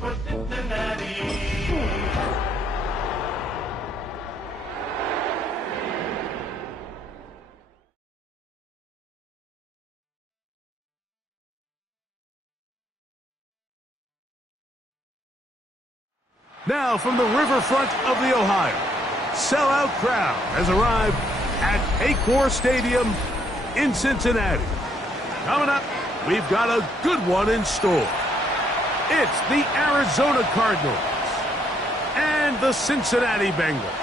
for Cincinnati. Now from the riverfront of the Ohio, sellout crowd has arrived at Paycor Stadium in Cincinnati. Coming up, we've got a good one in store. It's the Arizona Cardinals and the Cincinnati Bengals.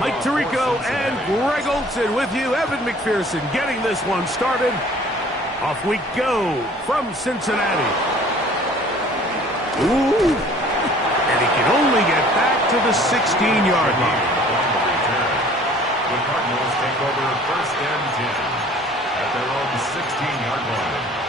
Mike Tirico and Greg Olson with you. Evan McPherson getting this one started. Off we go from Cincinnati. Ooh. And he can only get back to the 16-yard line. The Cardinals take over first and 10 at their own 16-yard line.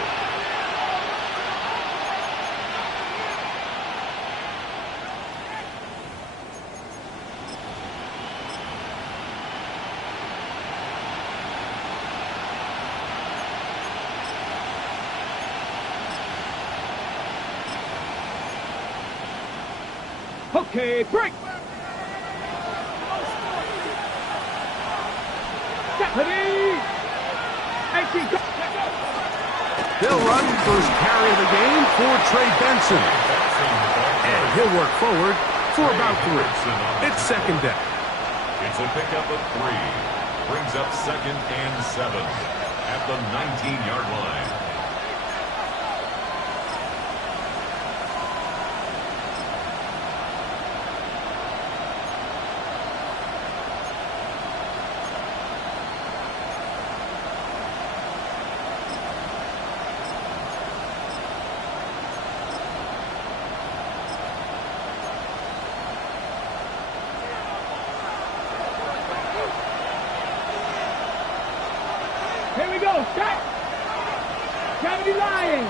Okay, break! Deputy! They'll run first carry of the game for Trey Benson. And he'll work forward for about 3. It's second down. It's a pickup of 3. Brings up second and 7 at the 19-yard line. Here we go, set! Gravity Lions!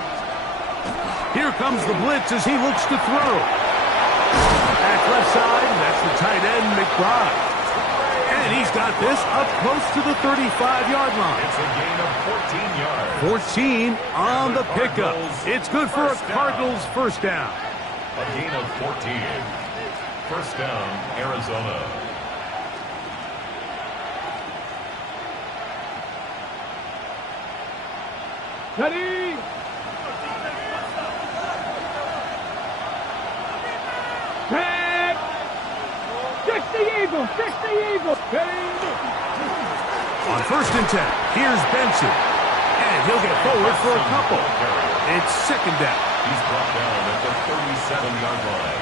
Here comes the blitz as he looks to throw. Back left side, and that's the tight end, McBride. And he's got this up close to the 35-yard line. It's a gain of 14 yards. 14 on the pickup. It's good for a Cardinals first down. A gain of 14. First down, Arizona. Ready! Head! Fix the Eagles! Fix the Eagles! Ready! On first and 10, here's Benson. And he'll get forward for a couple. It's second down. He's brought down at the 37-yard line.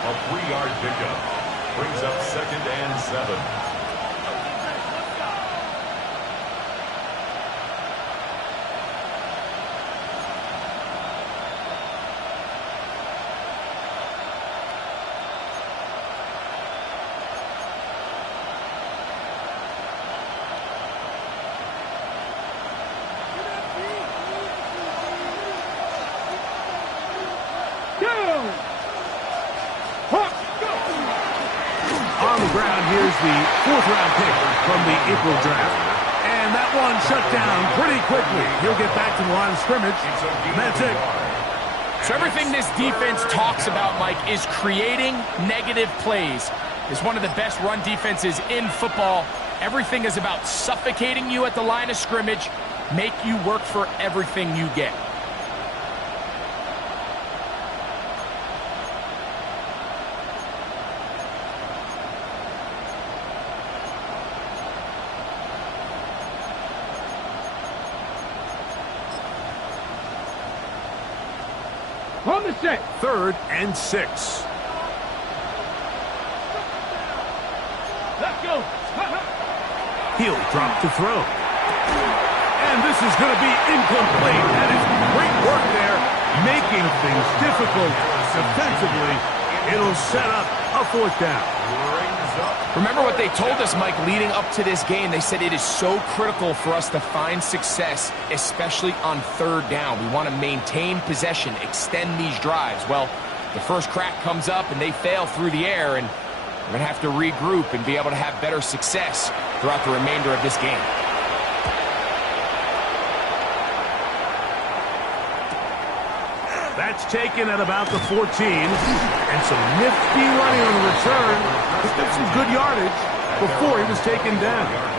A 3-yard pickup. Brings up second and 7. On the ground, here's the 4th-round pick from the April draft. And that one shut down pretty quickly. He'll get back to the line of scrimmage. That's it. So everything this defense talks about, Mike, is creating negative plays. It's one of the best run defenses in football. Everything is about suffocating you at the line of scrimmage, make you work for everything you get. On the set. 3rd and 6. Let's go. He'll drop to throw. And this is going to be incomplete. That is great work there, making things difficult defensively. It'll set up a 4th down. Remember what they told us, Mike, leading up to this game. They said it is so critical for us to find success, especially on 3rd down. We want to maintain possession, extend these drives. Well, the first crack comes up and they fail through the air, and we're going to have to regroup and be able to have better success throughout the remainder of this game. That's taken at about the 14, and some nifty running on the return. Picked up some good yardage before he was taken down.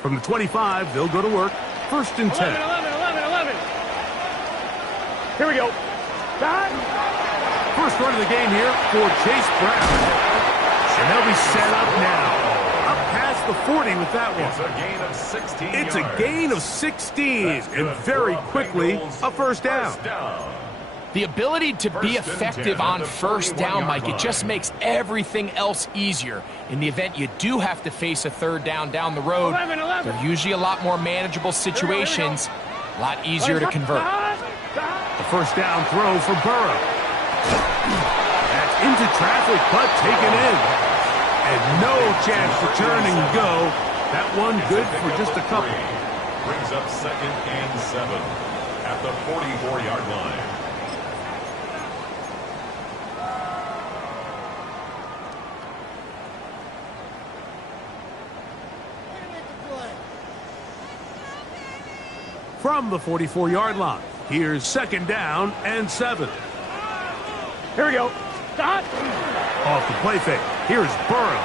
From the 25, they'll go to work. 1st and 10. 11. Here we go. Done. First run of the game here for Chase Brown. And they'll be set up now. Up past the 40 with that one. It's a gain of 16 It's a yards. gain of 16, and very quickly a 1st down. The ability to be effective on 1st down, Mike, it just makes everything else easier. In the event you do have to face a 3rd down the road, 11. they're usually a lot more manageable situations, a lot easier to convert. The 1st down throw for Burrow. That's into traffic, but taken in. And no chance to turn and go. That one good for just a couple. Brings up 2nd and 7 at the 44-yard line. From the 44-yard line, here's 2nd down and 7. Here we go. Stop. Off the play fake, here's Burrow.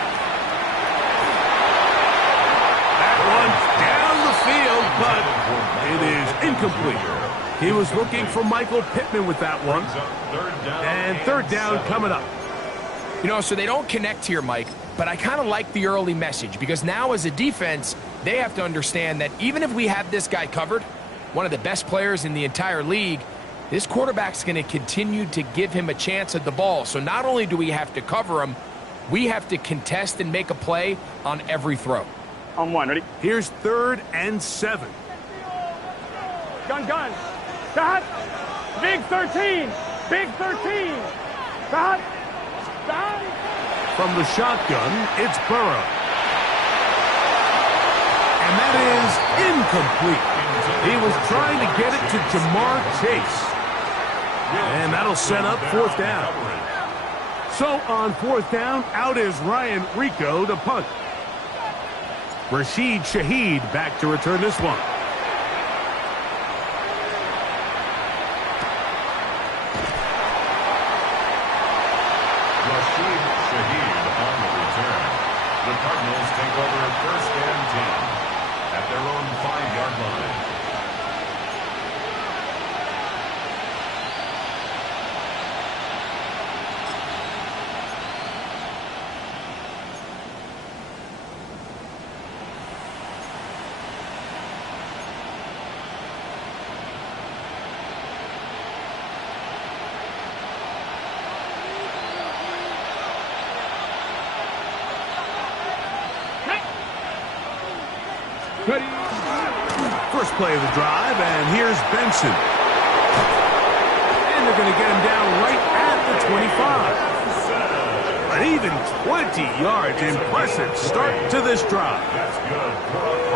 That one's down the field, but it is incomplete. He was looking for Michael Pittman with that one. And 3rd down coming up. You know, so they don't connect here, Mike, but I kind of like the early message because now as a defense, they have to understand that even if we have this guy covered, one of the best players in the entire league, this quarterback's going to continue to give him a chance at the ball. So not only do we have to cover him, we have to contest and make a play on every throw. On 1, ready? Here's 3rd and 7. Gun. Stop. Big 13. Big 13. Stop. From the shotgun, it's Burrow. And that is incomplete. He was trying to get it to Jamar Chase. And that'll set up 4th down. So on 4th down, out is Ryan Rico to punt. Rashid Shaheed back to return this one. Rashid Shaheed on the return. The Cardinals take over 1st and 10 at their own 5-yard line. Ready. First play of the drive, and here's Benson. And they're going to get him down right at the 25. An even 20 yards. Impressive start to this drive.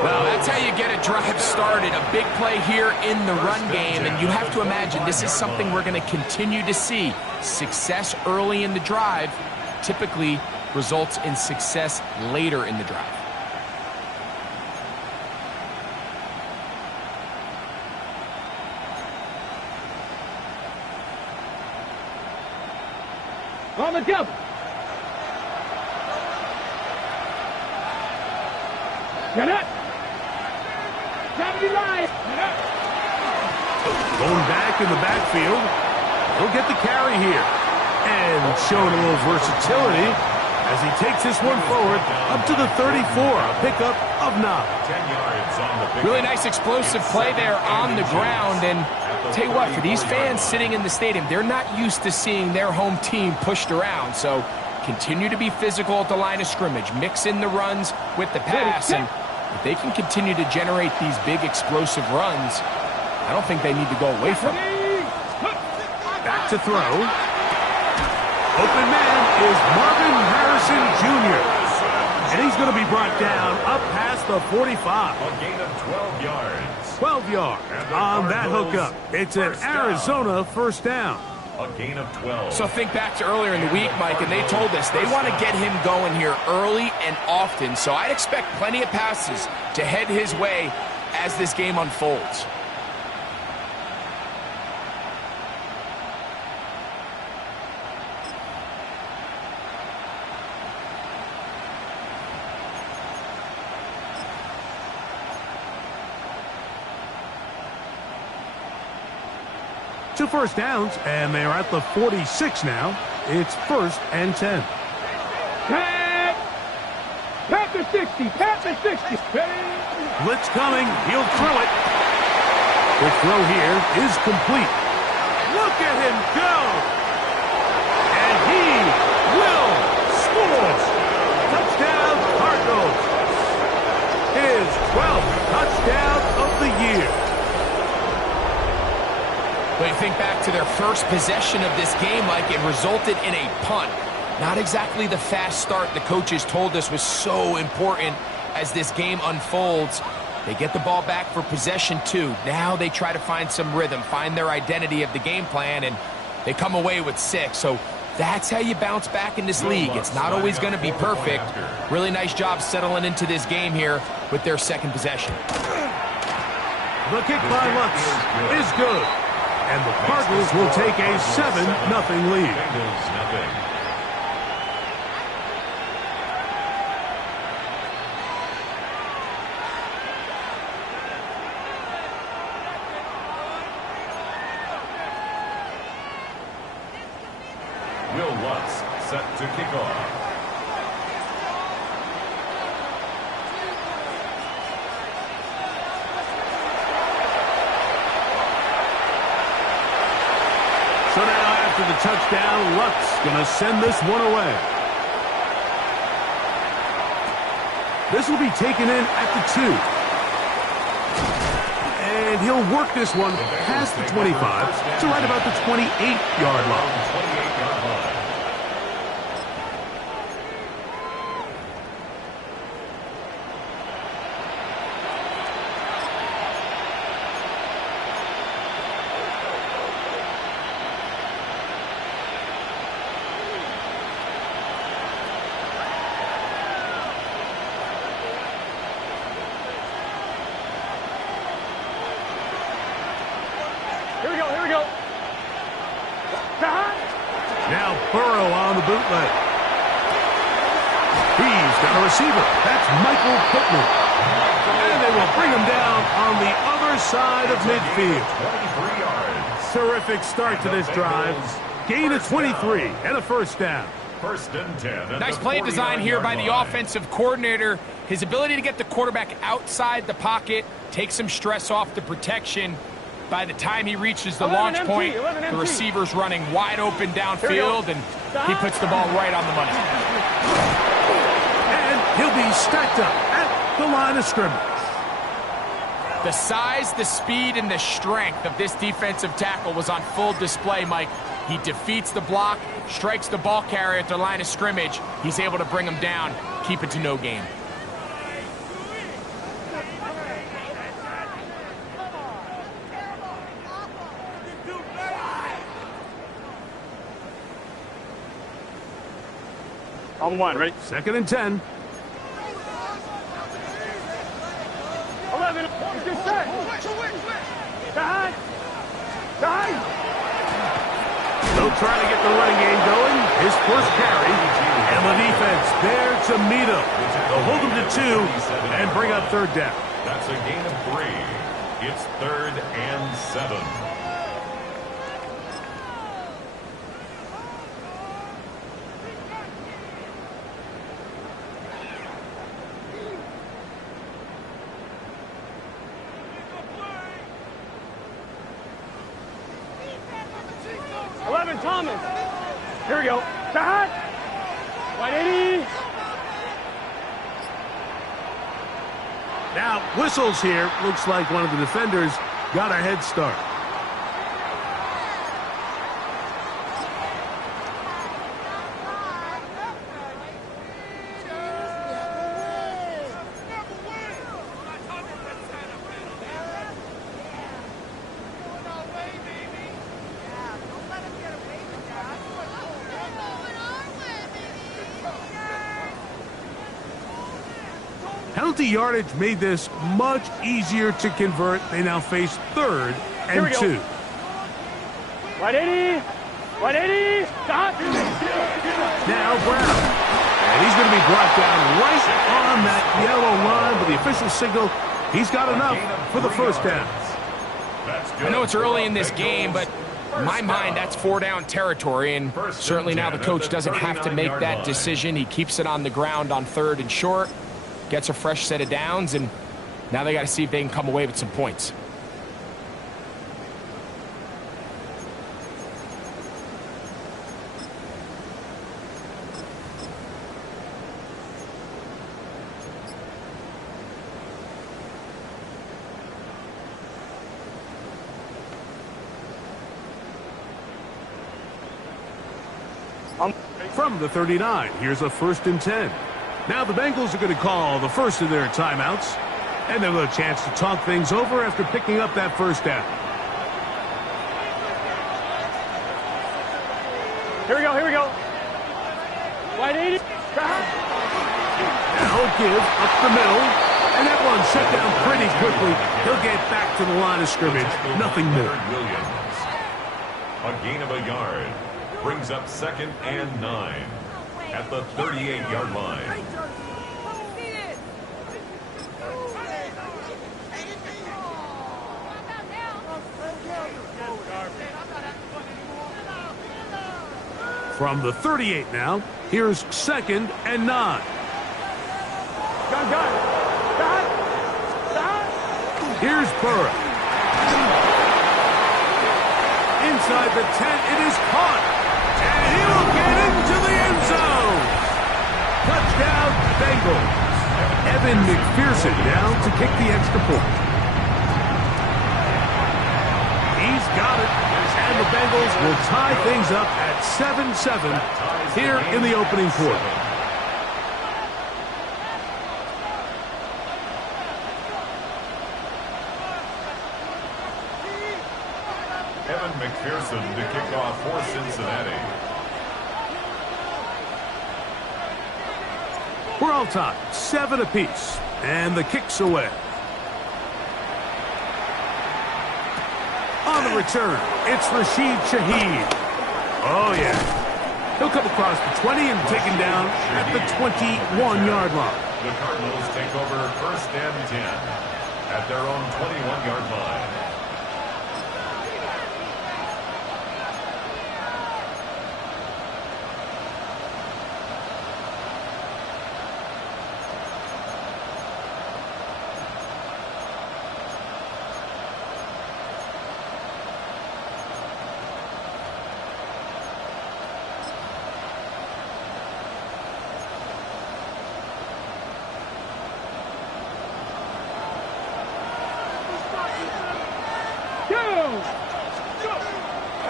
Well, that's how you get a drive started. A big play here in the run game, and you have to imagine this is something we're going to continue to see. Success early in the drive typically results in success later in the drive. On the double. Get up. Gravity line. Get up. Going back in the backfield. He'll get the carry here. And showing a little versatility as he takes this one forward up to the 34. A pickup of 9. 10 yards on the pickup. Really nice explosive play there on the ground. And tell you what, for these fans sitting in the stadium, they're not used to seeing their home team pushed around. So continue to be physical at the line of scrimmage. Mix in the runs with the pass. And if they can continue to generate these big explosive runs, I don't think they need to go away from it. Back to throw. Open man is Marvin Harrison Jr. And he's going to be brought down up past the 45. A gain of 12 yards. 12 yards on that hookup. It's an Arizona first down. A gain of 12. So think back to earlier in the week, Mike, and they told us they want to get him going here early and often. So I'd expect plenty of passes to head his way as this game unfolds. Two first downs, and they're at the 46 now. It's 1st and 10. Pat the 60. Pat the 60. Blitz coming. He'll throw it. The throw here is complete. Look at him go. And he will score. Touchdown, Cardinals. His 12th touchdown of the year. But you think back to their first possession of this game, Mike, it resulted in a punt. Not exactly the fast start the coaches told us was so important as this game unfolds. They get the ball back for possession 2. Now they try to find some rhythm, find their identity of the game plan, and they come away with 6. So that's how you bounce back in this league. It's not always going to be perfect. Really nice job settling into this game here with their second possession. The kick by Lutz is good. And the Cardinals will take a 7-0 lead. Bengals, 0. Will Lutz set to kick off. So now after the touchdown, Lutz going to send this one away. This will be taken in at the 2. And he'll work this one past the 25 to right about the 28-yard line. 28-yard line. Here we go. Now Burrow on the bootleg. He's got a receiver. That's Michael Pittman. And they will bring him down on the other side of midfield. 23 yards. Terrific start to this drive. Gain of 23 and a first down. 1st and 10. Nice play design here by the offensive coordinator. His ability to get the quarterback outside the pocket, take some stress off the protection. By the time he reaches the launch point, the receiver's running wide open downfield, and he puts the ball right on the money. And he'll be stacked up at the line of scrimmage. The size, the speed, and the strength of this defensive tackle was on full display, Mike. He defeats the block, strikes the ball carrier at the line of scrimmage. He's able to bring him down, keep it to no gain. On 1, ready? 2nd and 10. 11. Get set. Behind. They'll try to get the running game going. His first carry. And the defense there to meet him. They'll hold him to 2 and bring up third down. That's a gain of 3. It's 3rd and 7. Thomas. Here we go. Shot. 180. Now, whistles here. Looks like one of the defenders got a head start. Penalty yardage made this much easier to convert. They now face 3rd and 2. 180. 180. Stop. Now Brown. And he's going to be brought down right on that yellow line with the official signal. He's got enough for the first down. I know it's early in this game, but in my mind, that's 4-down territory, and certainly now the coach doesn't have to make that decision. He keeps it on the ground on 3rd and short. Gets a fresh set of downs, and now they got to see if they can come away with some points. From the 39, here's a 1st and 10. Now the Bengals are going to call the first of their timeouts, and they'll have a chance to talk things over after picking up that first down. Here we go. Here we go. 180. Now give up the middle, and that one shut down pretty quickly. He'll get back to the line of scrimmage. Nothing more. Williams. A gain of a yard. Brings up 2nd and 9 at the 38-yard line. From the 38 now, here's 2nd and 9. Gun. Stop. Here's Burrow. Inside the 10, it is caught. And he will get into the end zone. Touchdown, Bengals. Evan McPherson down to kick the extra point. He's got it. And the Bengals will tie things up at 7-7 here in the opening quarter. Evan McPherson to kick off for Cincinnati. We're all tied, 7 apiece, and the kick's away. On the return, it's Rashid Shaheed. Oh, yeah. He'll come across the 20 and taken down at the 21-yard line. The Cardinals take over 1st and 10 at their own 21-yard line.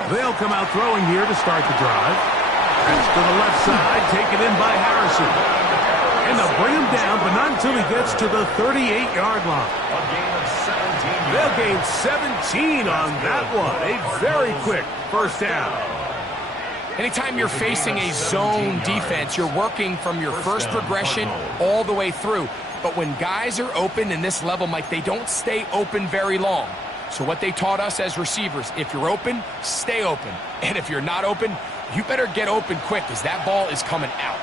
They'll come out throwing here to start the drive. That's to the left side, taken in by Harrison. And they'll bring him down, but not until he gets to the 38-yard line. A gain of 17. They'll gain 17 on that one. A very quick first down. Anytime you're facing a zone defense, you're working from your first progression all the way through. But when guys are open in this level, Mike, they don't stay open very long. So what they taught us as receivers, if you're open, stay open. And if you're not open, you better get open quick because that ball is coming out.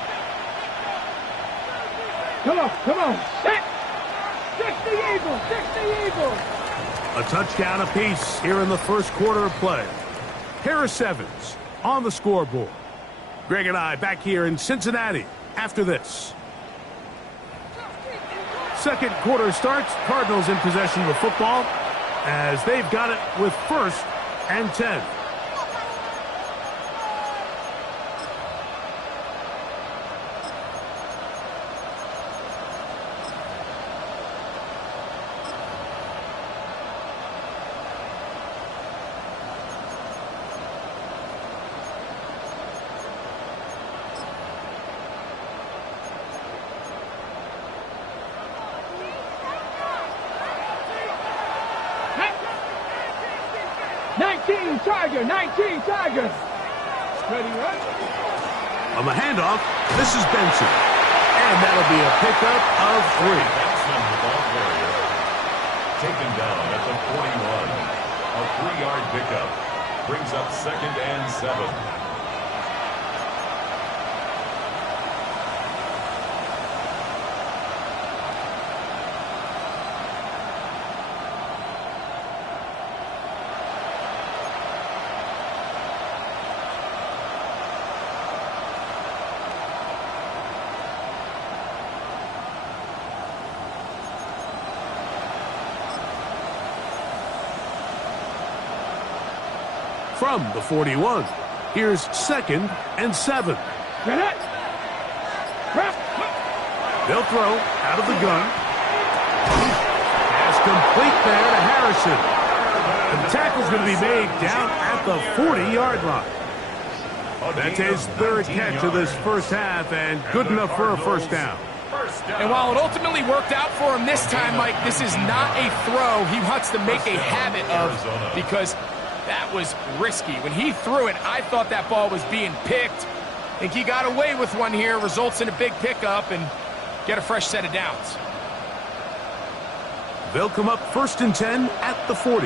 Come on, set! 60 Eagles, 60 Eagles! A touchdown apiece here in the first quarter of play. Harris Evans on the scoreboard. Greg and I back here in Cincinnati after this. Second quarter starts. Cardinals in possession of the football as they've got it with 1st and 10. Tiger, 19 Tigers. Ready, right? On the handoff, this is Benson. And that'll be a pickup of 3. Benson, the ball carrier, taken down at the 41. A 3-yard pickup brings up 2nd and 7. From the 41, here's 2nd and 7. They'll throw out of the gun. Pass complete there to Harrison. And the tackle's going to be made down at the 40-yard line. That's his 3rd catch of this first half and good enough for a first down. And while it ultimately worked out for him this time, Mike, this is not a throw he wants to make a habit of because that was risky. When he threw it, I thought that ball was being picked. I think he got away with one here, results in a big pickup and get a fresh set of downs. They'll come up 1st and 10 at the 40.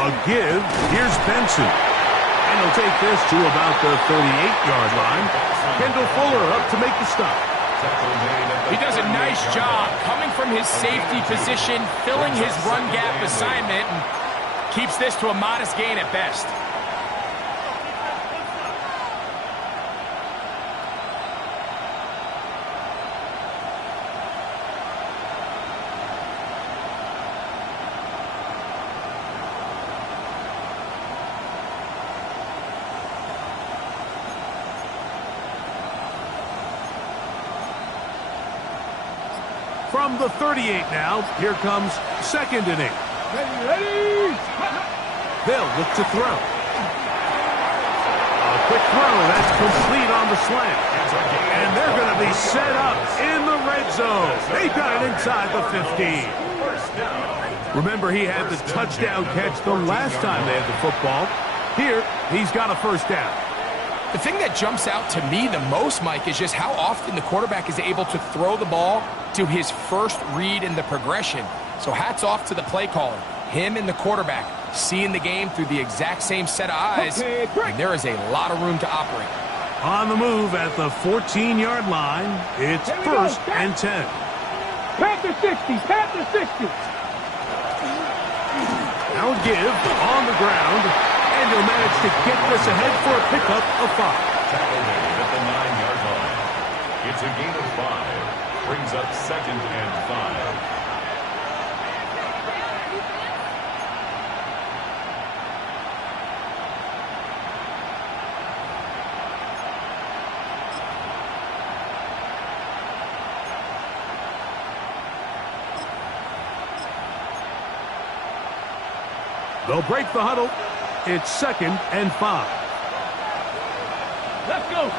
A give. Here's Benson. And he'll take this to about the 38-yard line. Kendall Fuller up to make the stop. He does a nice job coming from his safety position, filling his run gap assignment, and keeps this to a modest gain at best. From the 38 now, here comes 2nd and 8. Ready! They'll look to throw. A quick throw, that's complete on the slant. And they're going to be set up in the red zone. They got it inside the 15. Remember, he had the touchdown catch the last time they had the football. Here, he's got a first down. The thing that jumps out to me the most, Mike, is just how often the quarterback is able to throw the ball to his first read in the progression. So hats off to the play caller. Him and the quarterback seeing the game through the exact same set of eyes, and there is a lot of room to operate. On the move at the 14-yard line, it's 1st and 10. Panther 60, Panther 60. Now a give on the ground, and he'll manage to get this ahead for a pickup of 5. Tackle made at the 9-yard line. It's a gain of 5. Brings up 2nd and 5. They'll break the huddle. It's 2nd and 5. Let's go.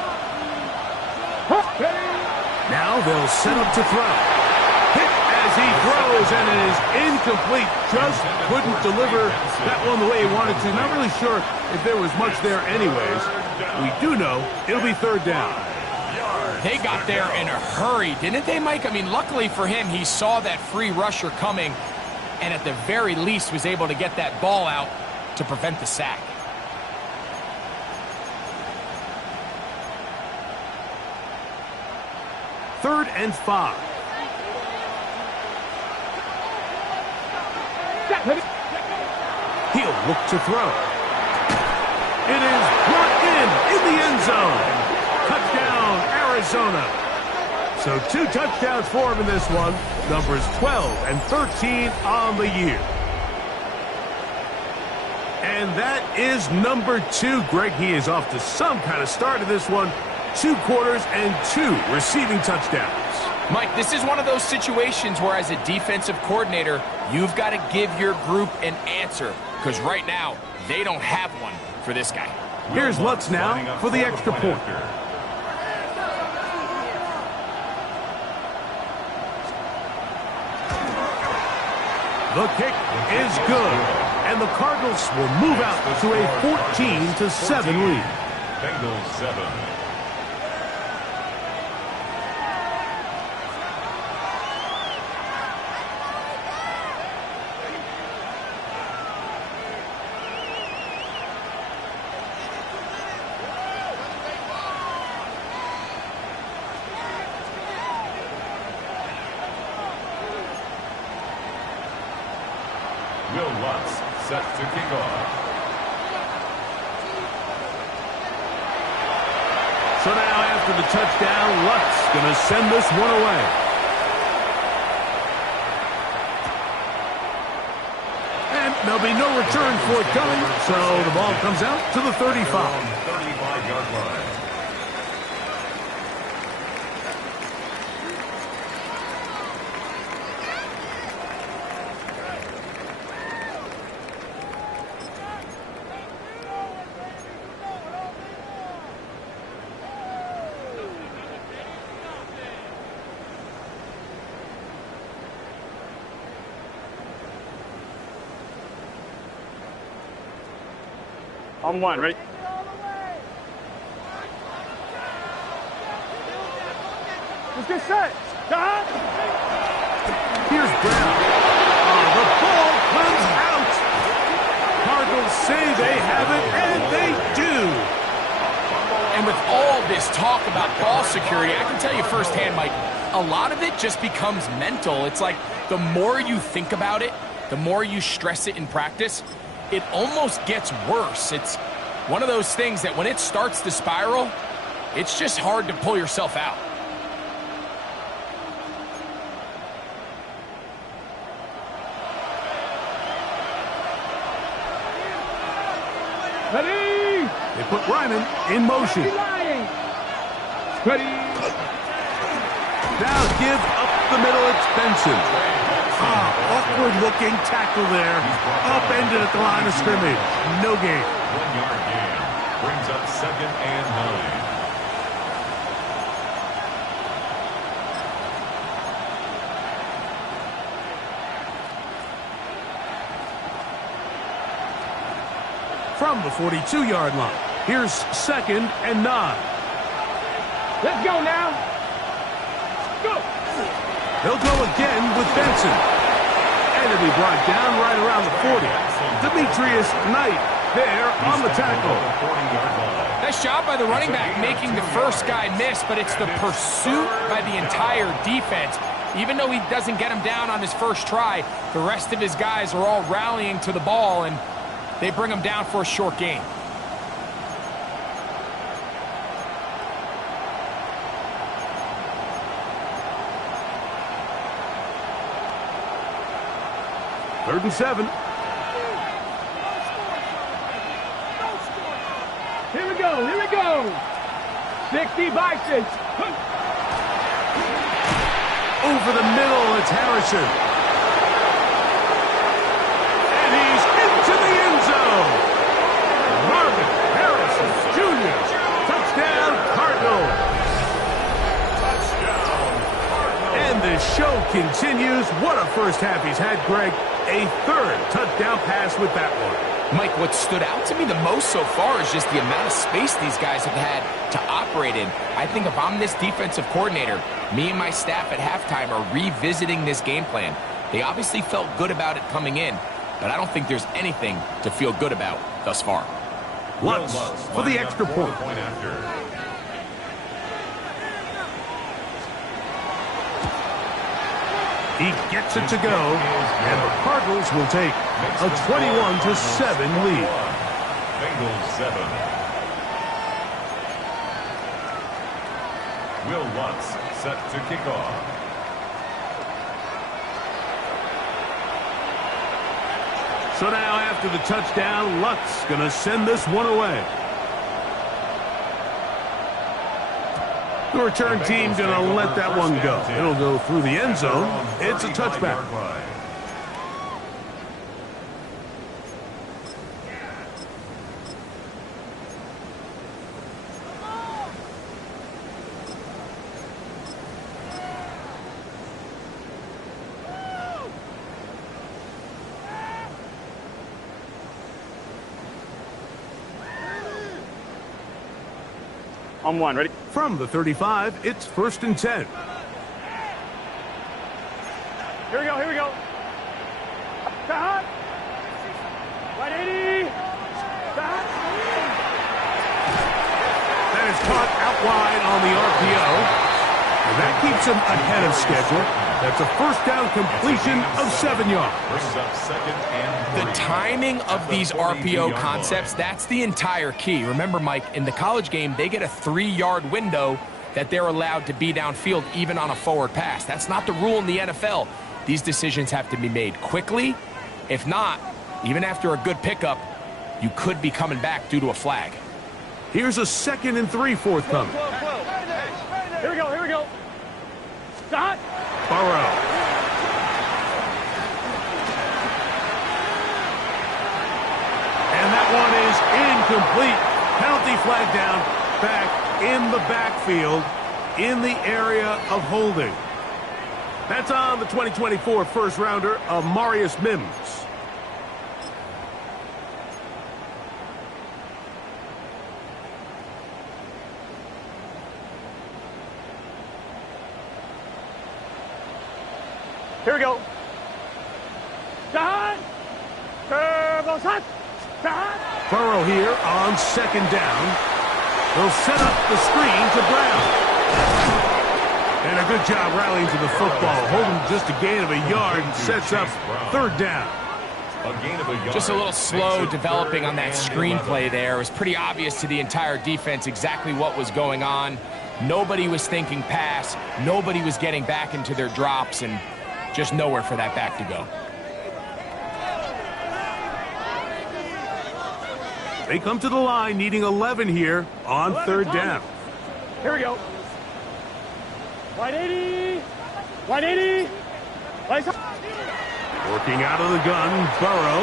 Now they'll set up to throw. Hit as he throws, and it is incomplete. Just couldn't deliver that one the way he wanted to. Not really sure if there was much there anyways. We do know it'll be 3rd down. yards. They got there in a hurry, didn't they, Mike? I mean, luckily for him, he saw that free rusher coming and at the very least was able to get that ball out to prevent the sack. Third and 5. He'll look to throw. It is brought in the end zone. Touchdown, Arizona. So 2 touchdowns for him in this one. Numbers 12 and 13 on the year. And that is number 2. Greg, he is off to some kind of start in this one. 2 quarters and 2 receiving touchdowns. Mike, this is one of those situations where as a defensive coordinator, you've got to give your group an answer. Because right now, they don't have one for this guy. Here's Lutz now for the extra point. The kick is good. And the Cardinals will move out to a 14-7 lead. Bengals 7. Will Lutz set to kick off. So now after the touchdown, Lutz going to send this one away. And there'll be no return forthcoming, so the ball comes out to the 35. 35-yard line. On 1, ready? Let's get set. Got. Here's Brown. The ball comes out. Cardinals say they have it, and they do. And with all this talk about ball security, I can tell you firsthand, Mike, a lot of it just becomes mental. It's like the more you think about it, the more you stress it in practice, it almost gets worse. It's one of those things that when it starts to spiral, it's just hard to pull yourself out. Ready? They put Ryman in motion. Ready? Now give up the middle, it's Benson. Awkward-looking tackle there. Upended at the line of scrimmage. No gain. 1-yard gain. Brings up 2nd and 9. From the 42-yard line, here's 2nd and 9. Let's go now. Go. They'll go again with Benson. And it'll be brought down right around the 40. Demetrius Knight there on the tackle. Nice job by the running back making the first guy miss, but it's the pursuit by the entire defense. Even though he doesn't get him down on his first try, the rest of his guys are all rallying to the ball, and they bring him down for a short gain. Third and 7. Here we go. Here we go. 60 Bisons. Over the middle, it's Harrison. And he's into the end zone. Marvin Harrison Jr. Touchdown, Cardinals. And the show continues. What a first half he's had, Greg. A 3rd touchdown pass with that one. Mike, what stood out to me the most so far is just the amount of space these guys have had to operate in. I think if I'm this defensive coordinator, me and my staff at halftime are revisiting this game plan. They obviously felt good about it coming in, but I don't think there's anything to feel good about thus far. Lutz for the extra point. He gets it to go, and the Cardinals will take a 21-7 lead. Bengals 7. Will Lutz set to kick off. So now after the touchdown, Lutz going to send this one away. The return team going to let that one go. It'll go through the end zone. It's a touchback. On one, ready? From the 35, it's 1st and 10. Here we go, here we go. Cut. 180. Cut. That is caught out wide on the RPO. And that keeps him ahead of schedule. That's a first down completion of 7 yards. Brings up 2nd and 3. The timing of these RPO concepts, that's the entire key. Remember, Mike, in the college game, they get a 3-yard window that they're allowed to be downfield even on a forward pass. That's not the rule in the NFL. These decisions have to be made quickly. If not, even after a good pickup, you could be coming back due to a flag. Here's a 2nd and 3 forthcoming. Here we go, here we go. Stop. Burrow. And that one is incomplete. Penalty flag down, back in the backfield, in the area of holding. That's on the 2024 first rounder, Marius Mims. Here we go. Done. Turbo shot. Done. Burrow here on 2nd down. They'll set up the screen to Brown. And a good job rallying to the football. Holding just a gain of a yard and sets up 3rd down. Just a little slow developing on that screenplay there. It was pretty obvious to the entire defense exactly what was going on. Nobody was thinking pass. Nobody was getting back into their drops, and just nowhere for that back to go. They come to the line needing 11 here on 3rd down. Here we go. 180. 180. Working out of the gun, Burrow.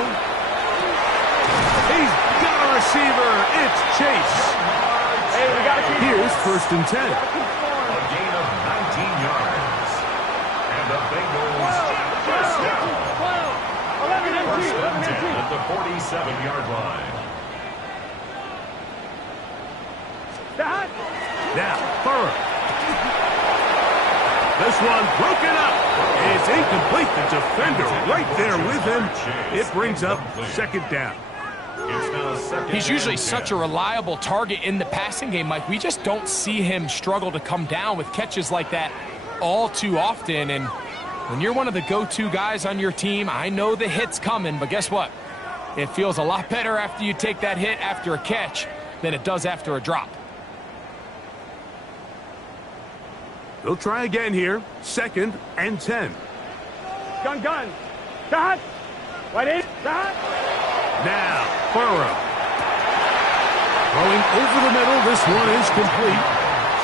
He's got a receiver. It's Chase. Hey, we gotta keep. Here's 1st and 10. A gain of 19 yards. And the Bengals first down. 1st and 10 at the 47-yard line. Now, Burrow. This one broken up. It's incomplete. The defender right there with him. It brings up 2nd down. He's usually such a reliable target in the passing game, Mike. We just don't see him struggle to come down with catches like that all too often. And when you're one of the go-to guys on your team, I know the hit's coming, but guess what? It feels a lot better after you take that hit after a catch than it does after a drop. They'll try again here. 2nd and 10. Gun. Dot. 180. Dot. Now, Burrow. Throwing over the middle. This one is complete.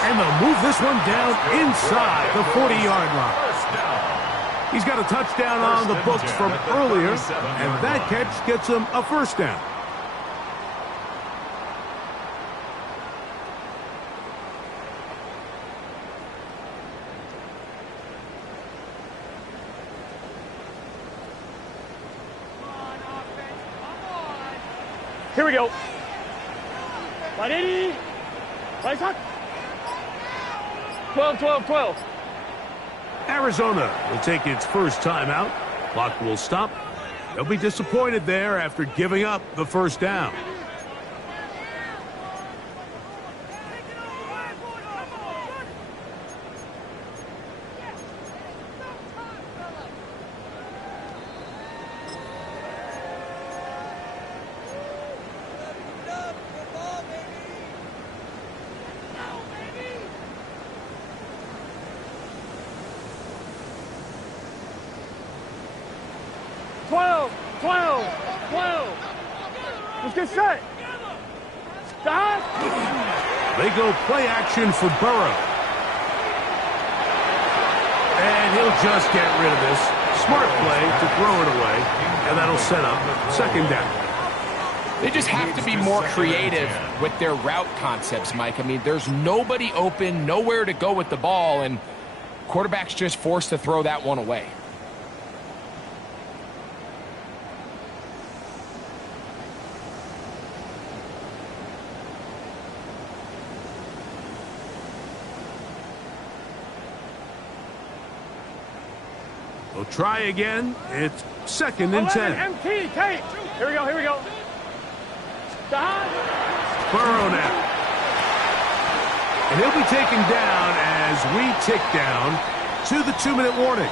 And they'll move this one down inside the 40-yard line. He's got a touchdown on the books from earlier, and that catch gets him a 1st down. Here we go. 180. Right hot. 12. Arizona will take its first timeout. Clock will stop. They'll be disappointed there after giving up the first down. Let's get set. Stop. They go play action for Burrow. And he'll just get rid of this. Smart play to throw it away. And that'll set up second down. They just have to be more creative with their route concepts, Mike. I mean, there's nobody open, nowhere to go with the ball, and quarterback's just forced to throw that one away. They'll try again. It's second and 10. MT, Tate. Here we go. Stop. Burrow now. And he'll be taken down as we tick down to the 2-minute warning.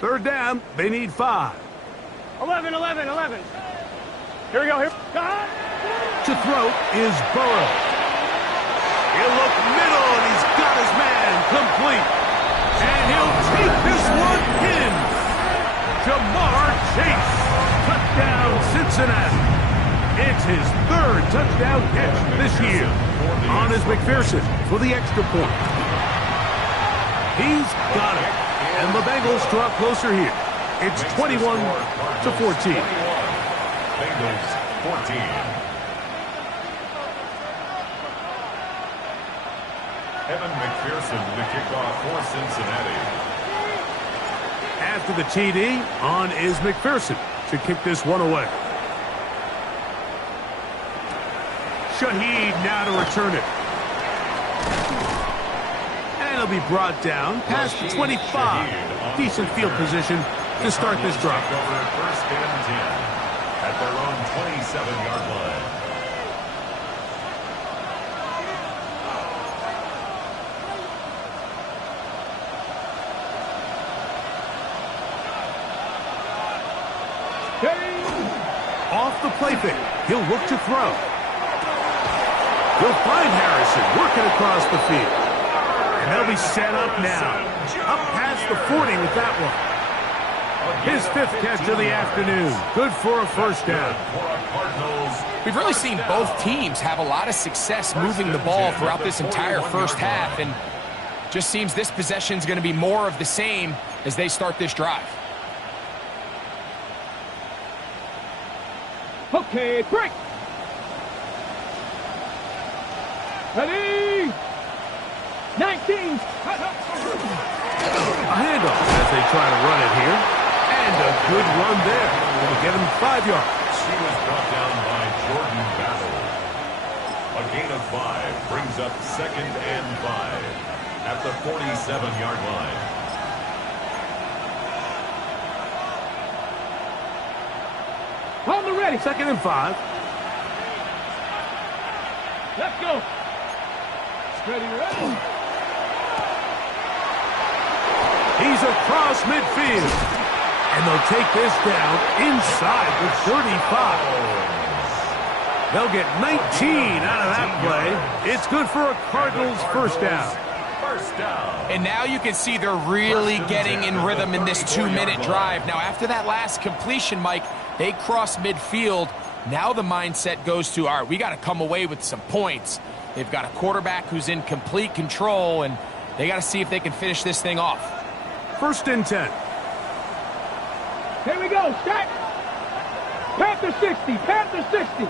Third down, they need 5. 11. Here we go. To throw is Burrow. He'll look middle, and he's got his man complete. And he'll take this one in. Jamar Chase. Touchdown, Cincinnati. It's his third touchdown catch this year. On is McPherson for the extra point. He's got it. And the Bengals draw closer here. It's 21-14. Bengals 14. Evan McPherson, the kickoff for Cincinnati. After the TD, on is McPherson to kick this one away. Shaheed now to return it. And he'll be brought down past the 25. Decent field position to start this drive. First and 10 at their own 27-yard line. Off the play fake. He'll look to throw. He'll find Harrison working across the field. And they'll be set up now. Up past the 40 with that one. His 5th catch of the afternoon. Good for a first down. We've really seen both teams have a lot of success moving the ball throughout this entire first half, and just seems this possession's going to be more of the same as they start this drive. Okay, break. Ready. 19. A handoff as they try to run it here. And a good run there. It'll get him 5 yards. He was brought down by Jordan Battle. A gain of 5 brings up second and 5 at the 47-yard line. On the ready. Second and 5. Let's go. Ready. He's across midfield. And they'll take this down inside the 35. They'll get 19 out of that play. It's good for a Cardinals first down. First down. And now you can see they're really getting in rhythm in this 2-minute drive. Now, after that last completion, Mike, they cross midfield. Now the mindset goes to, all right, we got to come away with some points. They've got a quarterback who's in complete control, and they got to see if they can finish this thing off. 1st and 10. Here we go, stack. Panther 60, Panther 60.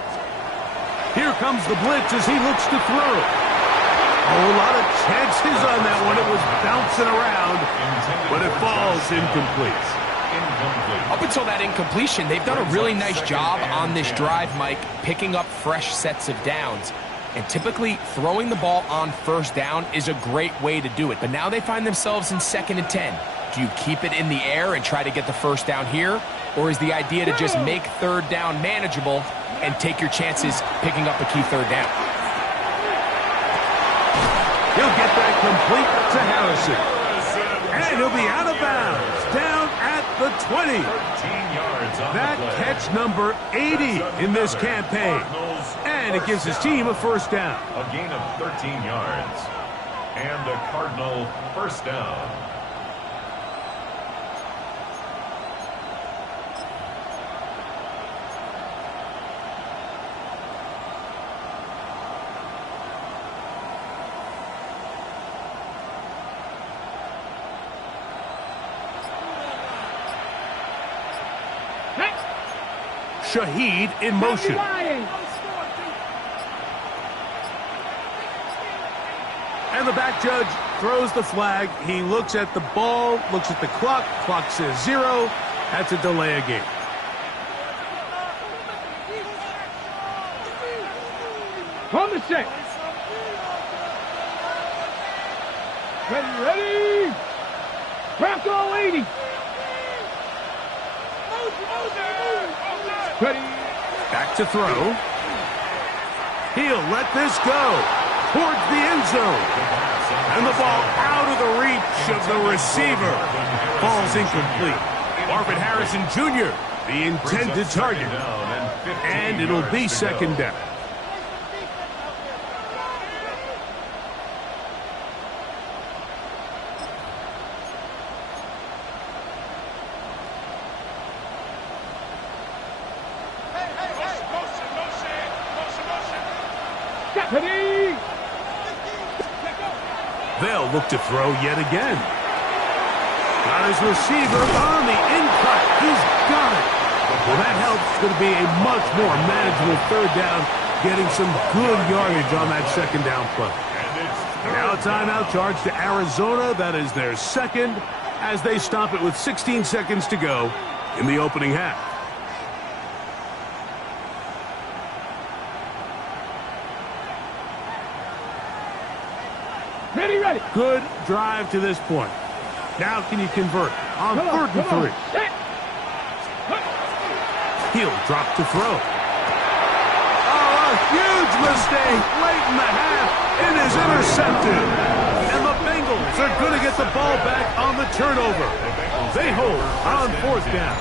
Here comes the blitz as he looks to throw. Oh, a lot of chances on that one. It was bouncing around, but it falls incomplete. Up until that incompletion, they've done a really nice job on this drive, Mike, picking up fresh sets of downs. And typically, throwing the ball on 1st down is a great way to do it. But now they find themselves in 2nd and 10. Do you keep it in the air and try to get the 1st down here? Or is the idea to just make 3rd down manageable and take your chances picking up a key 3rd down? He'll get that complete to Harrison. And he'll be out of bounds, down at the 20. That catch number 80 in this campaign. And it gives his team a 1st down. A gain of 13 yards. And a Cardinal 1st down. Shaheed in motion. And the back judge throws the flag. He looks at the ball, looks at the clock. Clock says 0. That's a delay of game. On the set. Ready. Bronco 80. Ready. Back to throw. He'll let this go towards the end zone. And the ball out of the reach of the receiver. Falls incomplete. Marvin Harrison Jr., the intended target. And it'll be 2nd down. They'll look to throw yet again. Got his receiver on the in-cut. He's got it. Well, that helps. It's going to be a much more manageable 3rd down, getting some good yardage on that 2nd down play. Now a timeout charge to Arizona. That is their 2nd as they stop it with 16 seconds to go in the opening half. Ready. Good drive to this point. Now can you convert on 3rd and 3? He'll drop to throw. Oh, a huge mistake late in the half. It is intercepted. And the Bengals are going to get the ball back on the turnover. They hold on 4th down.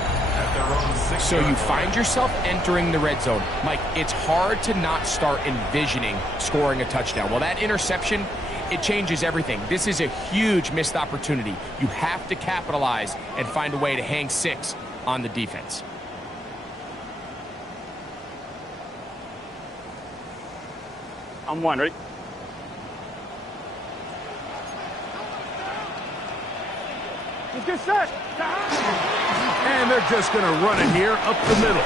So you find yourself entering the red zone. Mike, it's hard to not start envisioning scoring a touchdown. Well, that interception, it changes everything. This is a huge missed opportunity. You have to capitalize and find a way to hang 6 on the defense. I'm 1, ready? Let's get set. And they're just going to run it here up the middle.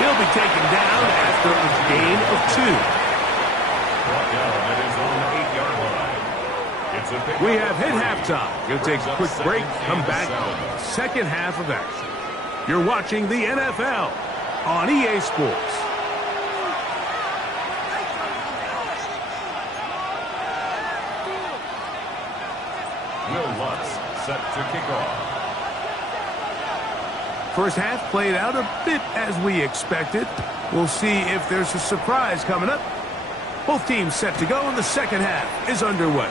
He'll be taken down after a gain of 2. We have hit halftime. We'll take a quick break, come back, 2nd half of action. You're watching the NFL on EA Sports. Will Lutz set to kick off. First half played out a bit as we expected. We'll see if there's a surprise coming up. Both teams set to go, and the 2nd half is underway.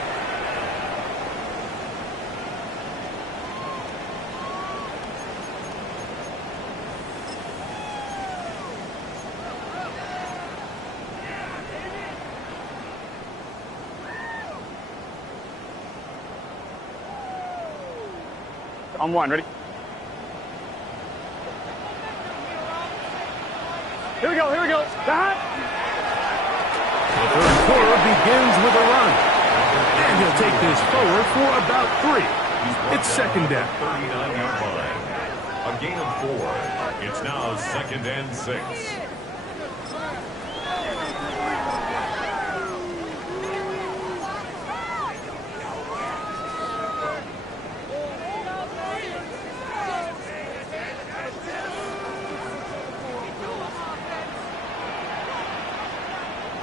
I'm 1, ready? Here we go. The 3rd quarter begins with a run. And he'll take this forward for about 3. It's second down. 39-yard line. A gain of 4. It's now 2nd and 6.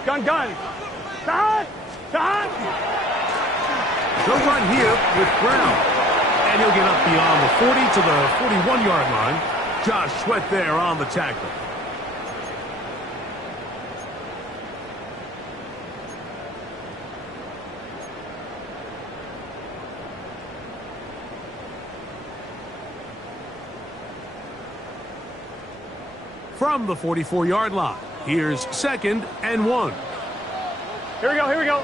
Gun. Shot. The run here with Brown. And he'll get up beyond the 40 to the 41-yard line. Josh Sweat there on the tackle. From the 44-yard line, here's 2nd and 1. Here we go.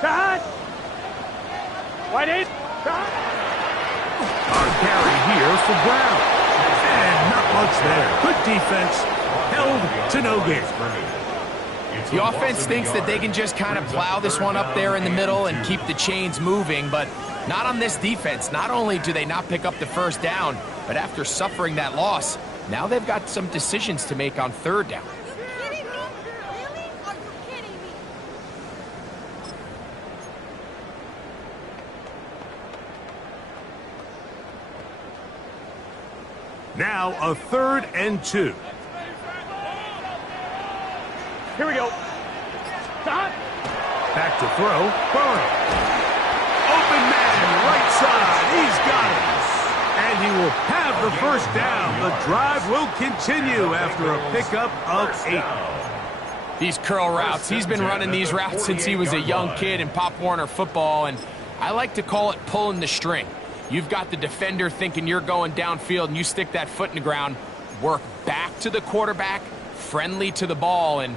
Shot. Wide 8. Shot. Our carry here for Brown. And not much there. Good defense. Held to no gain. The offense thinks that they can just kind of plow this one up there in the middle and keep the chains moving, but not on this defense. Not only do they not pick up the first down, but after suffering that loss, now they've got some decisions to make on 3rd down. Now a 3rd and 2. Here we go. Shot. Back to throw. Burrow. Open man, right side. He's got it. And he will have the first down. The drive will continue after a pickup of 8. These curl routes, he's been running these routes since he was a young kid in Pop Warner football, and I like to call it pulling the string. You've got the defender thinking you're going downfield, and you stick that foot in the ground, work back to the quarterback, friendly to the ball, and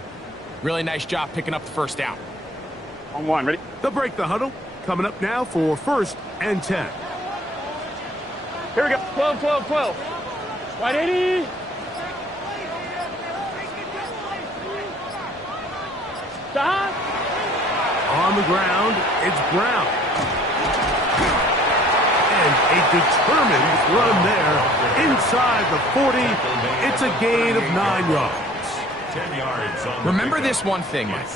really nice job picking up the first down. On 1, ready? They'll break the huddle. Coming up now for 1st and 10. Here we go. 12. Wide 80. Shot. On the ground, it's Brown. And a determined run there inside the 40. It's a gain of 9 yards. 10 yards on Remember this one thing, Mike.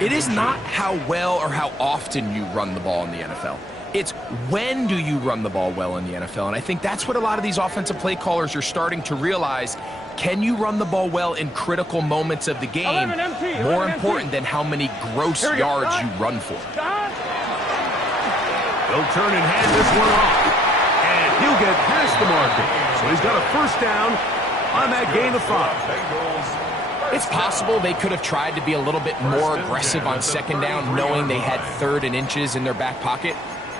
It is not how well or how often you run the ball in the NFL. It's when do you run the ball well in the NFL. And I think that's what a lot of these offensive play callers are starting to realize. Can you run the ball well in critical moments of the game? More important than how many gross yards you run for. They'll turn and hand this one off. And he'll get past the marker. So he's got a first down on that gain of 5. It's possible they could have tried to be a little bit more aggressive on 2nd down, knowing they had 3rd and inches in their back pocket.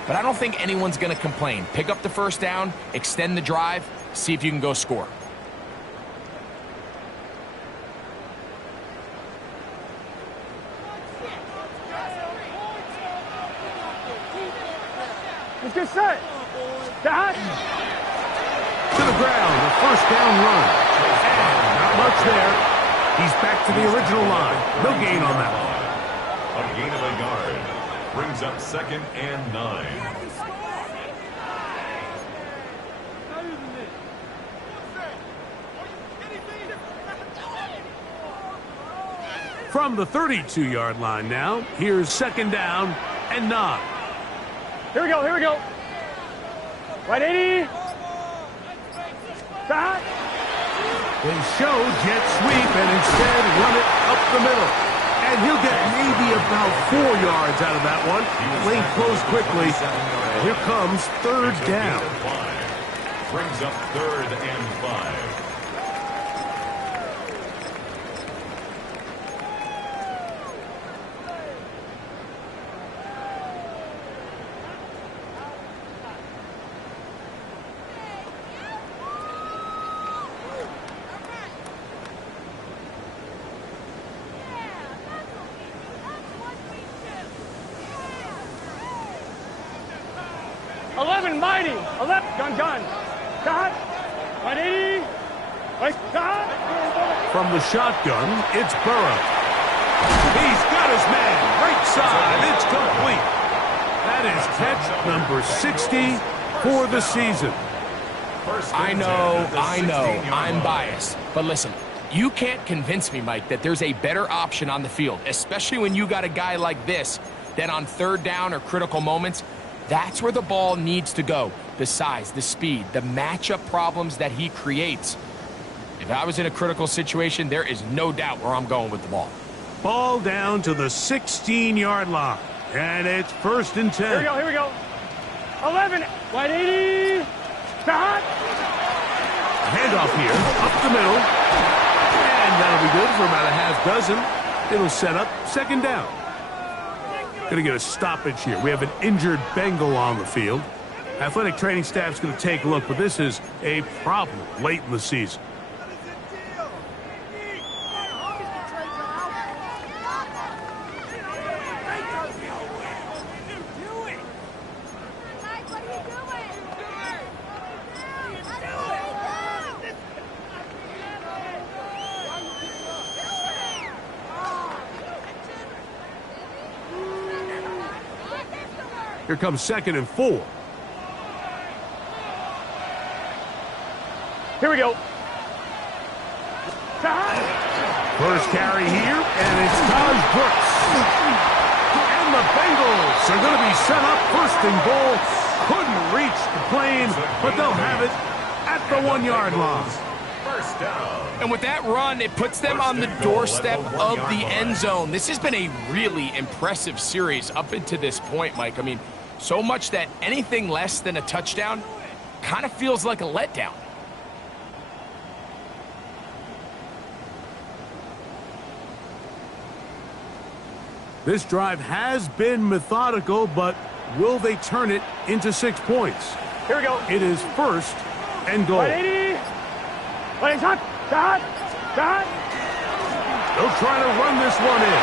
But I don't think anyone's going to complain. Pick up the first down, extend the drive, see if you can go score. Let's get set. Shot. To the ground, the first down run. And not much there. He's back to the original line. No gain on that one. A gain of a yard. Brings up 2nd and 9. From the 32-yard line now, here's 2nd down and 9. Here we go. Wide 80. Shot. They show jet sweep and instead run it up the middle. And he'll get maybe about 4 yards out of that one. Lane closed quickly. Here comes 3rd down. Brings up 3rd and 5. Mighty. 11. Gun. Shot. 180. Right. Shot. From the shotgun, it's Burrow. He's got his man. Right side. It's complete. That is catch number 60 for the season. I know, I'm biased. But listen, you can't convince me, Mike, that there's a better option on the field, especially when you got a guy like this, that on third down or critical moments, that's where the ball needs to go. The size, the speed, the matchup problems that he creates. If I was in a critical situation, there is no doubt where I'm going with the ball. Ball down to the 16-yard line. And it's 1st and 10. Here we go. 11. Wide 80. Hot. Handoff here, up the middle. And that'll be good for about a half dozen. It'll set up 2nd down. Gonna get a stoppage here. We have an injured Bengal on the field. Athletic training staff's gonna take a look, but this is a problem late in the season. Here comes 2nd and 4. Here we go. First carry here, and it's Taj Brooks. And the Bengals are going to be set up 1st and goal. Couldn't reach the plane, but they'll have it at the 1-yard line. First down. And with that run, it puts them on the doorstep of the end zone. This has been a really impressive series up until this point, Mike. I mean, so much that anything less than a touchdown kind of feels like a letdown. This drive has been methodical, but will they turn it into 6 points? Here we go. It is 1st and goal. 180. Hot. They'll try to run this one in.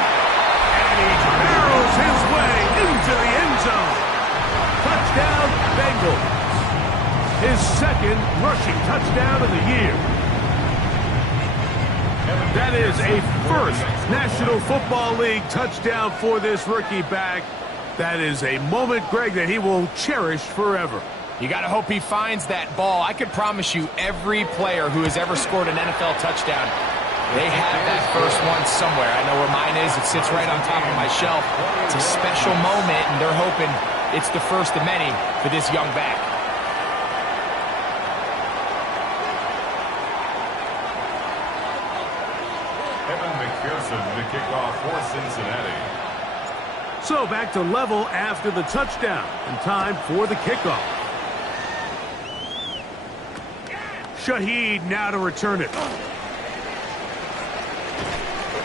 And he barrels his way into the end zone. Touchdown, Bengals. His 2nd rushing touchdown of the year. That is a 1st National Football League touchdown for this rookie back. That is a moment, Greg, that he will cherish forever. You got to hope he finds that ball. I could promise you every player who has ever scored an NFL touchdown, they have that first one somewhere. I know where mine is. It sits right on top of my shelf. It's a special moment, and they're hoping it's the first of many for this young back. The kickoff for Cincinnati. So back to level after the touchdown, and time for the kickoff. Shaheed now to return it.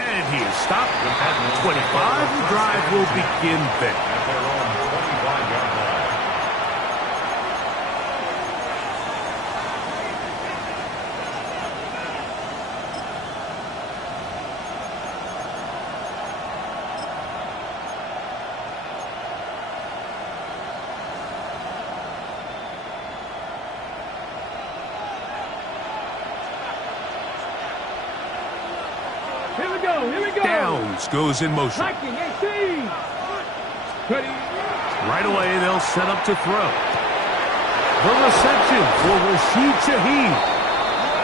And he is stopped at the 25. The drive will begin there. At their own 25-yard line. Downs goes in motion. Right away, they'll set up to throw. The reception for Rashid Shaheed.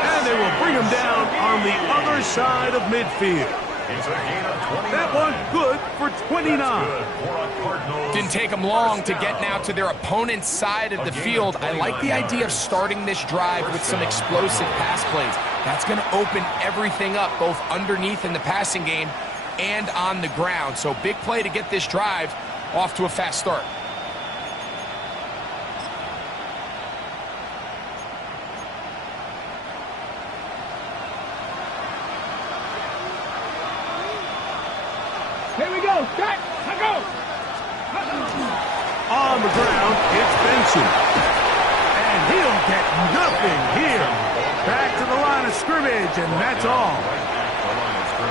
And they will bring him down on the other side of midfield. It's a gain of 29. That one good for 29. Didn't take them long to get now to their opponent's side of the field. I like the idea of starting this drive with some explosive pass plays. That's going to open everything up, both underneath in the passing game and on the ground. So big play to get this drive off to a fast start. Here we go. Set. Go. On the ground, it's Benson. And he'll get nothing here. Back to the line of scrimmage, and that's all.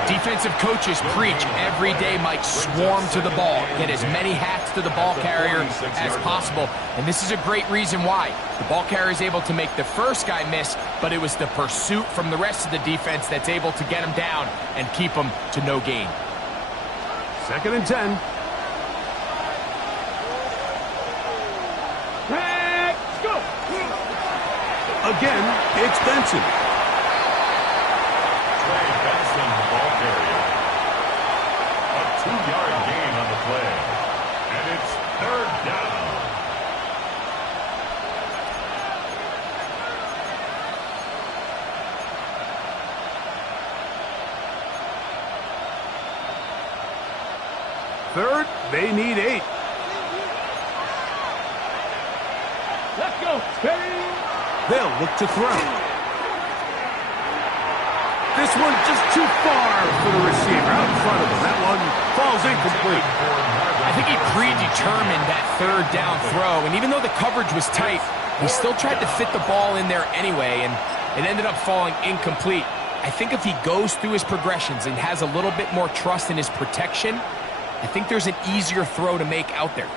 Defensive coaches preach every day, Mike, swarm to the ball. Get as many hats to the ball carrier as possible. And this is a great reason why. The ball carrier is able to make the first guy miss, but it was the pursuit from the rest of the defense that's able to get him down and keep him to no gain. 2nd and 10. Let's go. Again, it's Benson. Trey Benson, ball carrier. A 2-yard gain on the play. And it's 3rd down. Third, they need 8. Let's go. They'll look to throw. This one just too far for the receiver out in front of him. That one falls incomplete. I think he predetermined that 3rd down throw, and even though the coverage was tight, he still tried to fit the ball in there anyway, and it ended up falling incomplete. I think if he goes through his progressions and has a little bit more trust in his protection, I think there's an easier throw to make out there.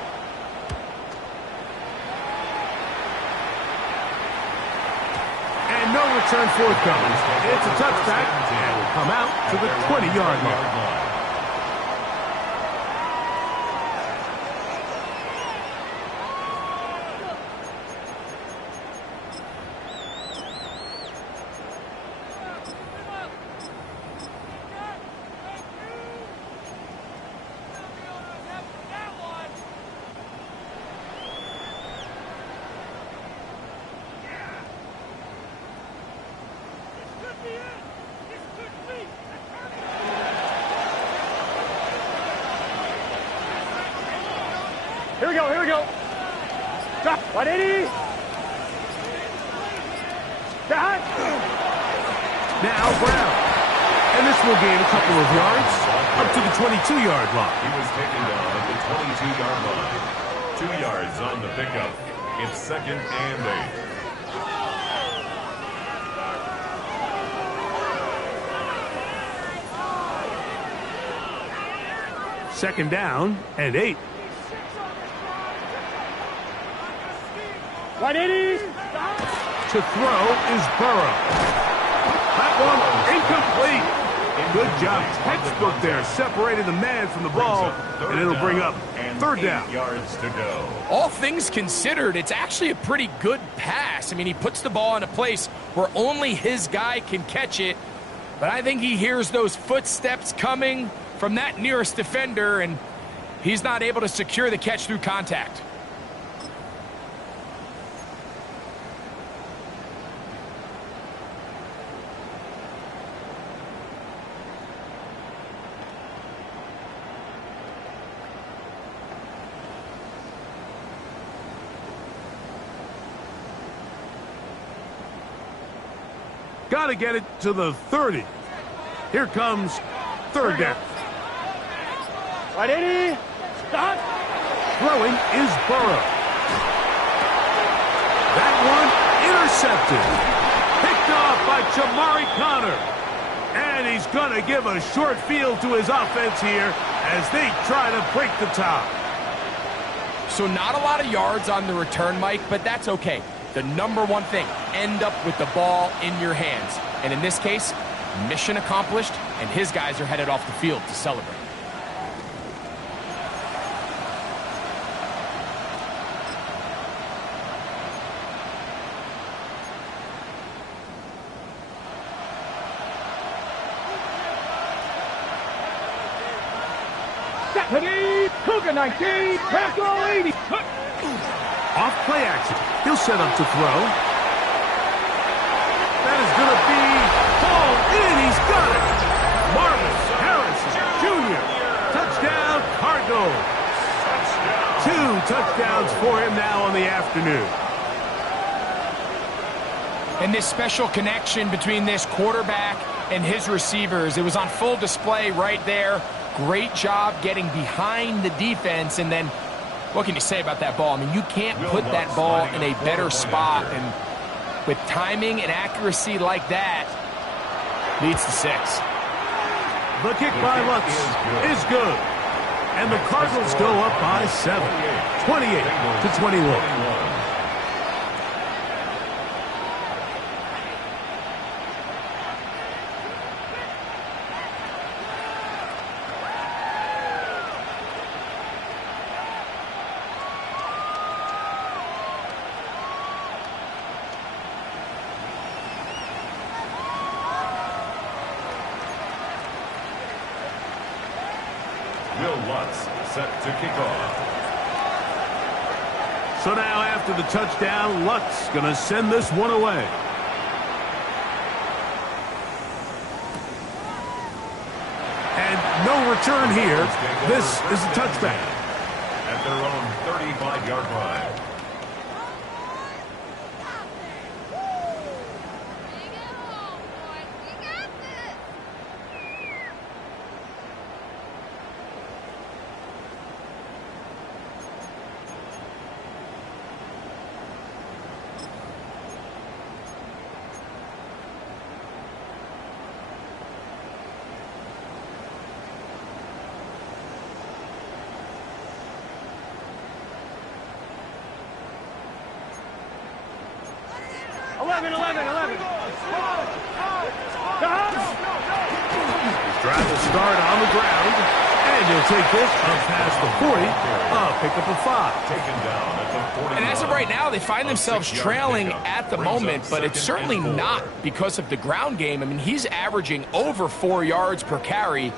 And no return forthcoming. It's a touchback, and will come out to the 20-yard line. Here we go, here we go. Drop. 180. Down. Now Brown. And this will gain a couple of yards up to the 22-yard line. He was taken down at the 22-yard line. 2 yards on the pickup. It's 2nd and 8. Second down and 8. 180. To throw is Burrow. That one incomplete. Good job. Textbook there. Separated the man from the ball, and it'll bring up 3rd down. 8 yards to go. All things considered, it's actually a pretty good pass. I mean, he puts the ball in a place where only his guy can catch it, but I think he hears those footsteps coming from that nearest defender, and he's not able to secure the catch through contact. Got to get it to the 30. Here comes 3rd down. 180. Stop. Throwing is Burrow. That one intercepted. Picked off by Jamari Connor. And he's going to give a short field to his offense here as they try to break the tie. So not a lot of yards on the return, Mike, but that's okay. The number one thing, end up with the ball in your hands. And in this case, mission accomplished, and his guys are headed off the field to celebrate. Cougar 19, tackle 80. Off play action. He'll set up to throw. That is going to be ball in. He's got it. Marvin Harrison Jr. Touchdown, Cardinals. 2 touchdowns for him now on the afternoon. And this special connection between this quarterback and his receivers, it was on full display right there. Great job getting behind the defense, and then what can you say about that ball? I mean, you can't put that ball in a better spot, and with timing and accuracy like that, leads to 6. The kick by Lutz is good, and the Cardinals go up by 7, 28-21. Will Lutz set to kick off. So now after the touchdown, Lutz going to send this one away. And no return here. This is a touchback. At their own 35-yard line. Drive will start on the ground, and he'll take this up past the 40, pick up a 5. Taken down at the 40. And as of right now, they find themselves trailing at the moment, but it's certainly not because of the ground game. I mean, he's averaging over 4 yards per carry.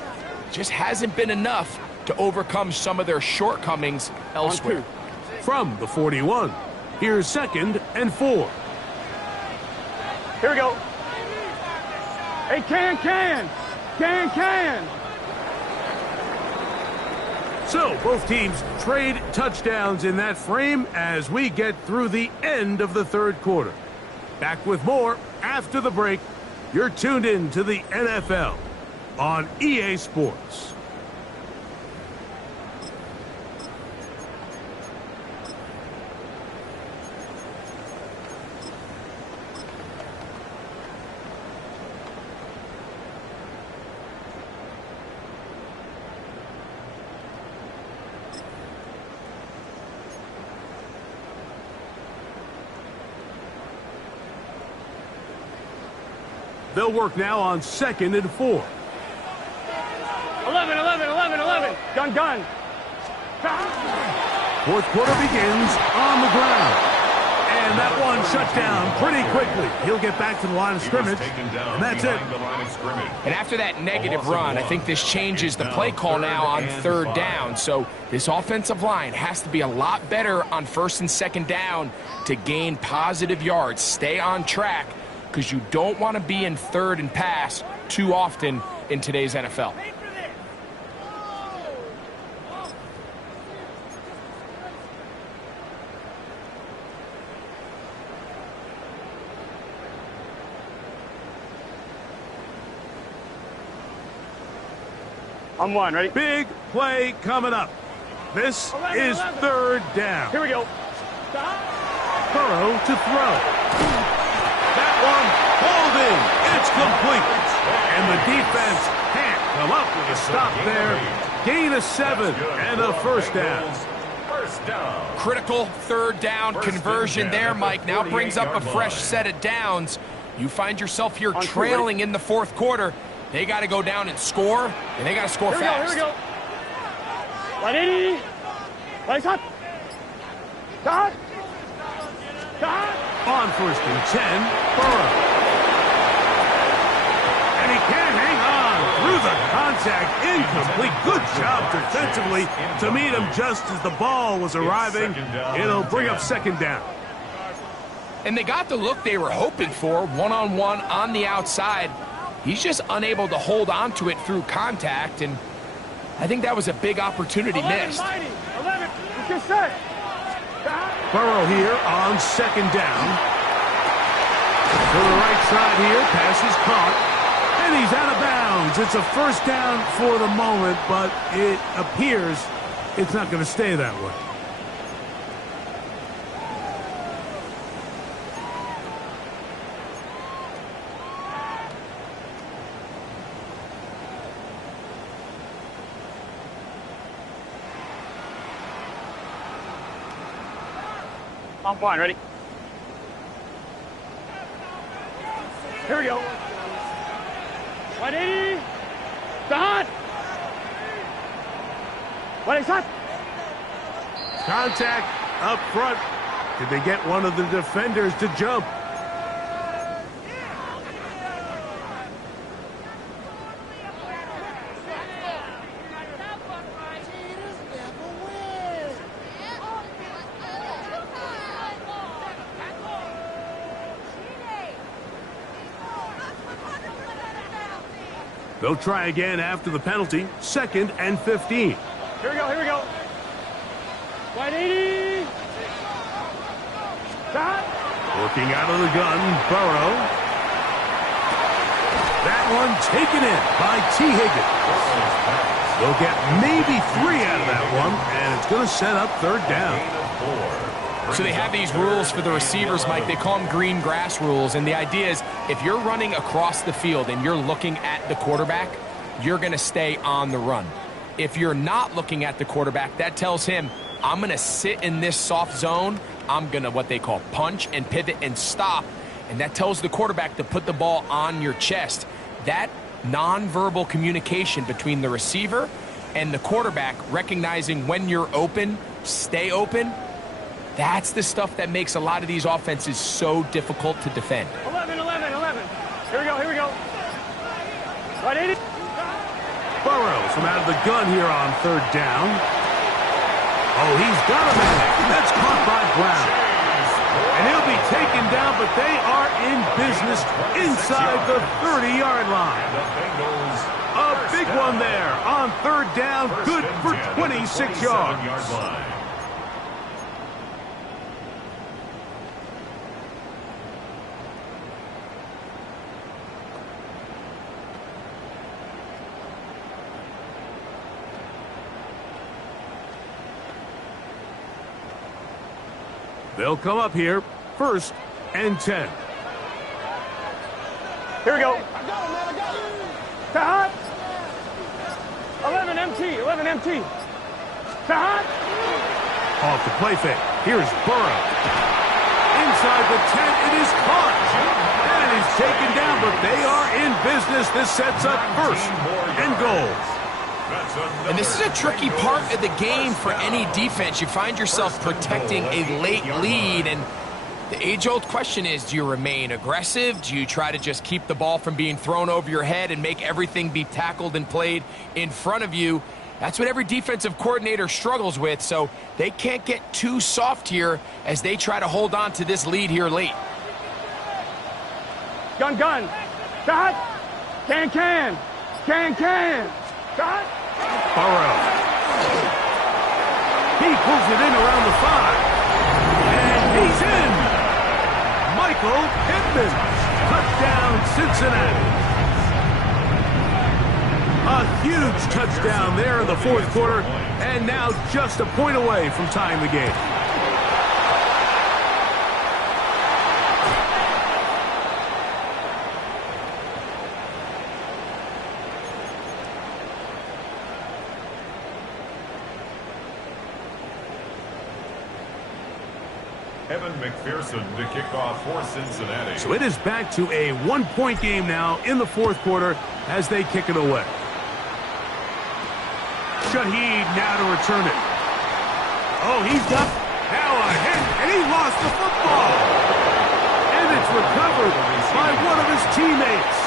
Just hasn't been enough to overcome some of their shortcomings elsewhere. From the 41, here's 2nd and 4. Here we go. Hey, can. So both teams trade touchdowns in that frame as we get through the end of the 3rd quarter. Back with more after the break. You're tuned in to the NFL on EA Sports. They'll work now on 2nd and 4. 11. Gun. 4th quarter begins on the ground. And that one shut down pretty quickly. He'll get back to the line of scrimmage, and that's it. And after that negative run, I think this changes the play call now on 3rd down. So this offensive line has to be a lot better on 1st and 2nd down to gain positive yards. Stay on track, because you don't want to be in 3rd and pass too often in today's NFL. On 1, ready? Big play coming up. This is 3rd down. Here we go. Burrow to throw. That one hauled in. It's complete. And the defense can't come up with a stop there. Gain of 7 and a 1st down. First down. Critical 3rd down conversion there, Mike. Now brings up a fresh set of downs. You find yourself here trailing in the 4th quarter. They got to go down and score, and they got to score fast. Here we go. 180. Lights hot. Dot. On 1st and 10, Burrow. And he can't hang on through the contact. Incomplete. Good job defensively to meet him just as the ball was arriving. It'll bring up 2nd down. And they got the look they were hoping for, one-on-one on the outside. He's just unable to hold on to it through contact, and I think that was a big opportunity missed. 11. Get set. Burrow here on 2nd down. To the right side here, pass is caught, and he's out of bounds. It's a 1st down for the moment, but it appears it's not going to stay that way. On 1, ready? Here we go. 180. Dot. 180 shot. Contact up front. Did they get one of the defenders to jump? They'll try again after the penalty. 2nd and 15. Here we go, here we go. Wide 80. Shot. Working out of the gun, Burrow. That one taken in by T. Higgins. They'll get maybe 3 out of that one, and it's going to set up 3rd down. So they have these rules for the receivers, Mike. They call them green grass rules, and the idea is if you're running across the field and you're looking at the quarterback, you're going to stay on the run. If you're not looking at the quarterback, that tells him, I'm going to sit in this soft zone. I'm going to what they call punch and pivot and stop, and that tells the quarterback to put the ball on your chest. That nonverbal communication between the receiver and the quarterback, recognizing when you're open, stay open, that's the stuff that makes a lot of these offenses so difficult to defend. 11. Here we go, here we go. Wide 80. Burrows from out of the gun here on 3rd down. Oh, he's got a man. That's caught by Brown. And he'll be taken down, but they are in business inside the 30-yard line. A big one there on 3rd down, good for 26 yards. They'll come up here, 1st and 10. Here we go. Shot. 11 MT. Shot. Off the play fake. Here's Burrow. Inside the 10, it is caught. And he's taken down, but they are in business. This sets up 1st and goal. And this is a tricky part of the game for any defense. You find yourself protecting a late lead, and the age-old question is, do you remain aggressive? Do you try to just keep the ball from being thrown over your head and make everything be tackled and played in front of you? That's what every defensive coordinator struggles with, so they can't get too soft here as they try to hold on to this lead here late. Gun. Shot. Can. Shot. Burrow. He pulls it in around the 5. And he's in. Michael Pittman. Touchdown, Cincinnati. A huge touchdown there in the 4th quarter. And now just a point away from tying the game. Evan McPherson to kick off for Cincinnati. So it is back to a 1-point game now in the 4th quarter as they kick it away. Shaheed now to return it. Oh, he's got now a hit, and he lost the football. And it's recovered by one of his teammates.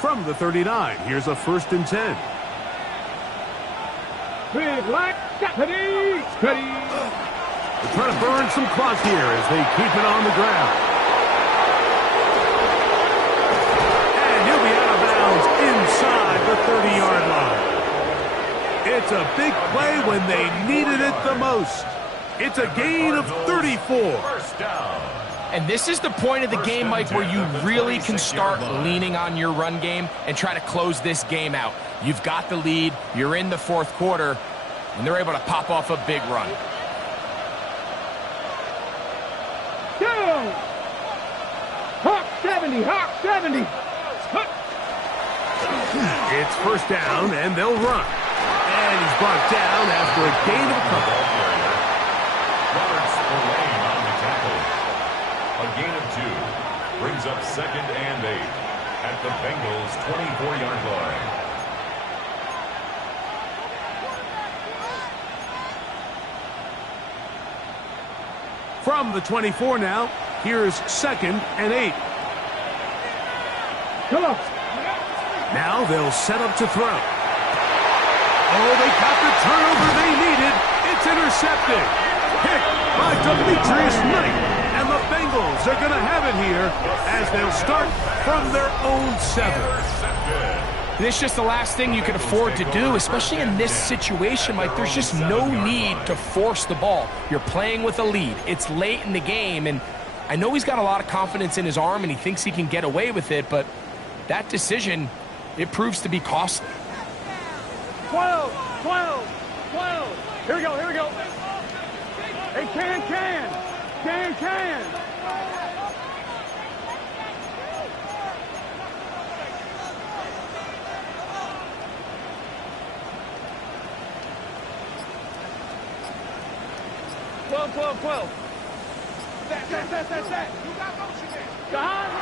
From the 39, here's a 1st and 10. Big black. Steady. They're trying to burn some clock here as they keep it on the ground. And he'll be out of bounds inside the 30-yard line. It's a big play when they needed it the most. It's a gain of 34. 1st down. And this is the point of the game, Mike, where you really can start leaning on your run game and try to close this game out. You've got the lead, you're in the 4th quarter, and they're able to pop off a big run. Down. Hawk 70. It's 1st down, and they'll run. And he's brought down after a gain of a couple. Roberts for Lane on the tackle. A gain of 2 brings up 2nd and 8 at the Bengals' 24-yard line. From the 24 now, here's 2nd and 8. Come on. Now they'll set up to throw. Oh, they got the turnover they needed. It's intercepted. Picked by Demetrius Knight. And the Bengals are going to have it here as they'll start from their own 7. This is just the last thing you can afford to do, especially in this situation. Like, there's just no need to force the ball. You're playing with a lead. It's late in the game, and I know he's got a lot of confidence in his arm, and he thinks he can get away with it, but that decision, it proves to be costly. 12, 12, 12. Here we go, here we go. Hey, can. 12. Set.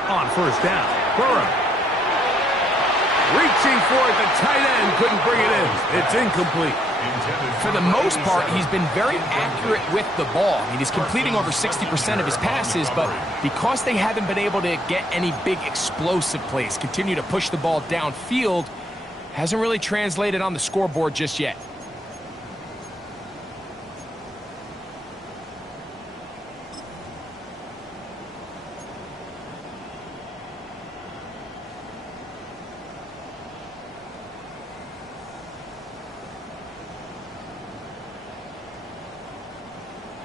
On first down, Burrow. Reaching for it, the tight end couldn't bring it in. It's incomplete. For the most part, he's been very accurate with the ball. I mean, he's completing over 60% of his passes, but because they haven't been able to get any big explosive plays, continue to push the ball downfield, hasn't really translated on the scoreboard just yet.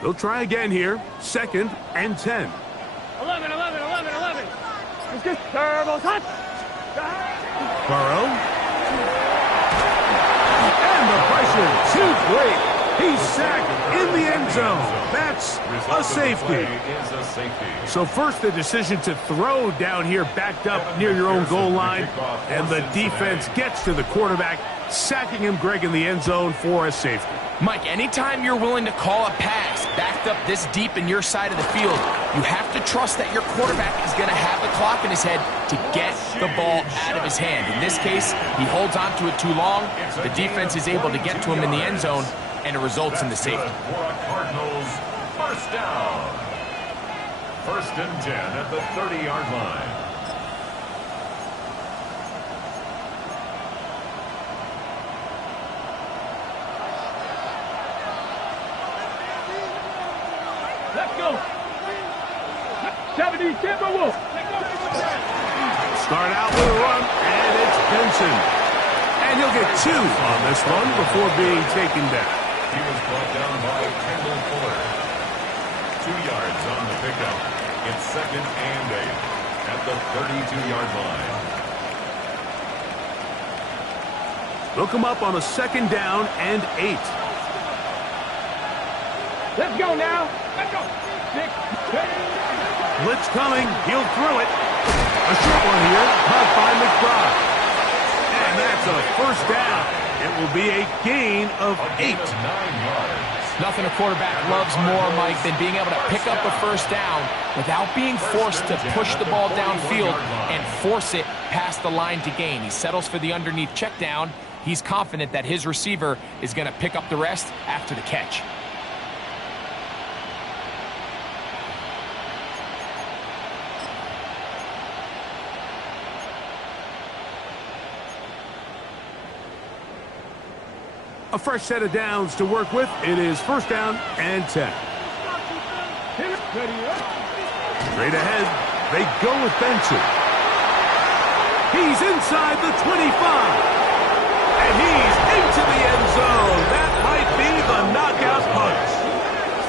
They'll try again here. 2nd and 10. 11. It's just terrible touch. Burrow. And the pressure too great. He's sacked in the end zone. That's a safety. So first the decision to throw down here backed up near your own goal line. And the defense gets to the quarterback, sacking him, Greg, in the end zone for a safety. Mike, anytime you're willing to call a pass backed up this deep in your side of the field, you have to trust that your quarterback is going to have the clock in his head to get the ball out of his hand. In this case, he holds on to it too long. The defense is able to get to him in the end zone, and it results in the safety. Cardinals, first down. 1st and 10 at the 30-yard line. Let's go. 70 Timberwolves. Start out with a run, and it's Benson. And he'll get 2 on this one before being taken down. He was brought down by Kendall Fuller. 2 yards on the pickup. It's 2nd and 8 at the 32-yard line. They'll come up on a 2nd down and 8. Let's go now. Let's go. 6. Blitz coming. He'll throw it. A short one here, caught by McBride. And that's a first down. It will be a gain of 8. 9 yards. Nothing a quarterback loves more, Mike, than being able to pick up a first down without being forced to push the ball downfield and force it past the line to gain. He settles for the underneath check down. He's confident that his receiver is going to pick up the rest after the catch. A fresh set of downs to work with. It is 1st down and 10. Straight ahead, they go with Benson. He's inside the 25. And he's into the end zone. That might be the knockout punch.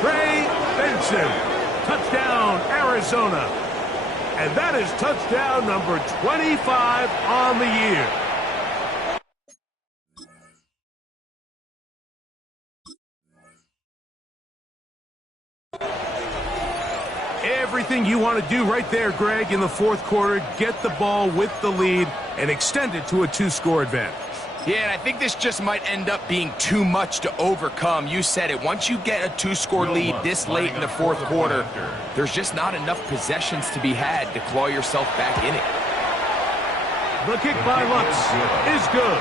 Trey Benson. Touchdown, Arizona. And that is touchdown number 25 on the year. Everything you want to do right there, Greg, in the 4th quarter. Get the ball with the lead and extend it to a 2-score advantage. Yeah, and I think this just might end up being too much to overcome. You said it. Once you get a 2-score lead this late in the 4th quarter, there's just not enough possessions to be had to claw yourself back in it. The kick by Lutz is good.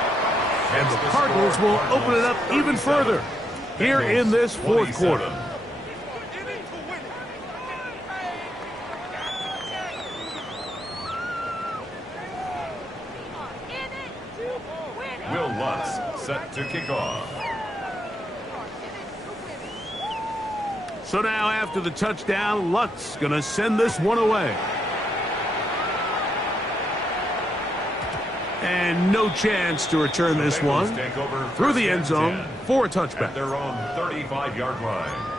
And the Cardinals will open it up even further here in this 4th quarter. Will Lutz set to kick off. So now after the touchdown, Lutz going to send this one away. And no chance to return this one through the end zone for a touchback. At their own 35-yard line.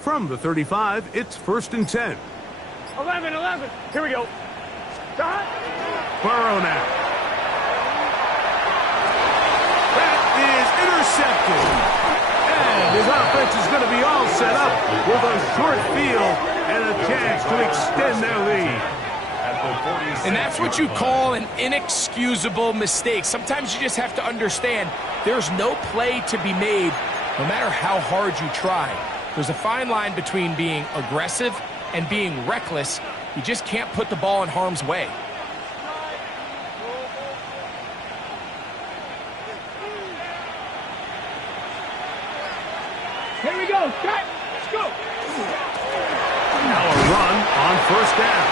From the 35, it's 1st and 10. 11. Here we go. Burrow now. That is intercepted. And his offense is going to be all set up with a short field and a chance to extend their lead. And that's what you call an inexcusable mistake. Sometimes you just have to understand there's no play to be made no matter how hard you try. There's a fine line between being aggressive and being reckless. You just can't put the ball in harm's way. Here we go. Let's go. Now a run on 1st down.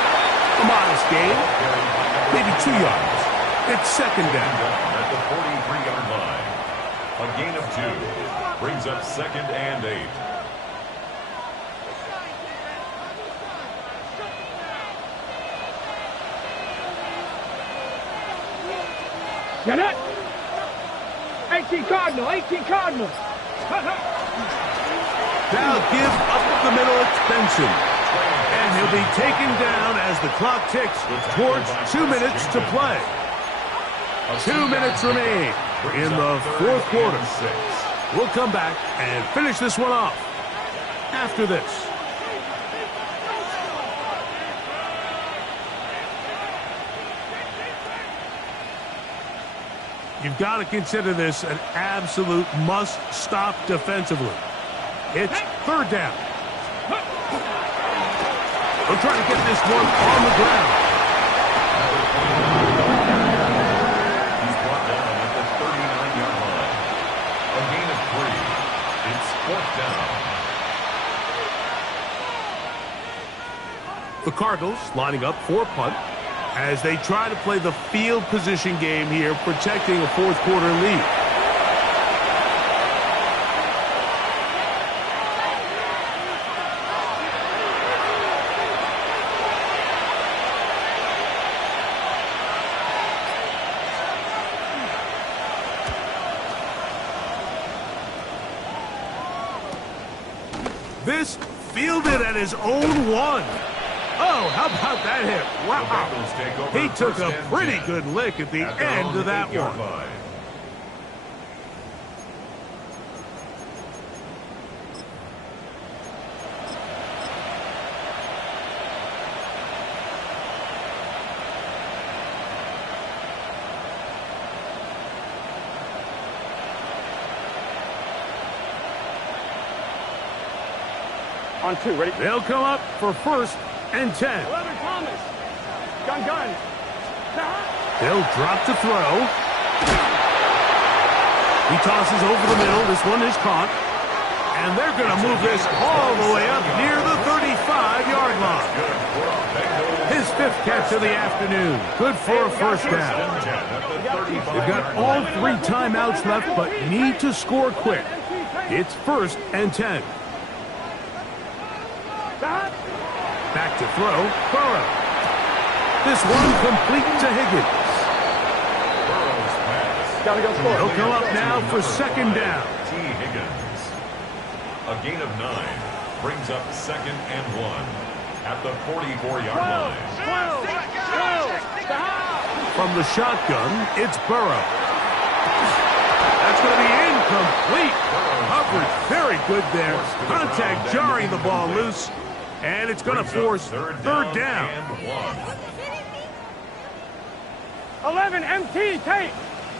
A modest gain, maybe 2 yards. It's 2nd down. At the 43-yard line. A gain of 2 brings up 2nd and 8. Get it? 18 Cardinal. Now give up the middle, it's Benson. And he'll be taken down as the clock ticks towards 2 minutes to play. 2 minutes remain in the 4th quarter. We'll come back and finish this one off after this. You've got to consider this an absolute must-stop defensively. It's 3rd down. They'll try to get this one on the ground. He's brought down at the 39-yard line. A gain of 3. It's 4th down. The Cardinals lining up for a punt as they try to play the field position game here, protecting a 4th quarter lead. This fielded at his own 1. Oh, how about that hit? Wow. He took a pretty good lick at the end of that one. On 2, ready? They'll come up for 1st and 10. 11 Thomas. Gun. They'll drop to throw. He tosses over the middle. This one is caught. And they're going to move this all the way up near the 35-yard line. His 5th catch of the afternoon. Good for a 1st down. They've got all 3 timeouts left, but need to score quick. It's 1st and 10. Back to throw, Burrow. This one complete to Higgins. Gotta go score. He'll come up now for 2nd down. T. Higgins. A gain of 9 brings up 2nd and 1 at the 44-yard line. 12. From the shotgun, it's Burrow. That's going to be incomplete. Coverage very good there. Contact jarring the ball loose. And it's going to force 3rd down. And 1. 11 MT, Tate.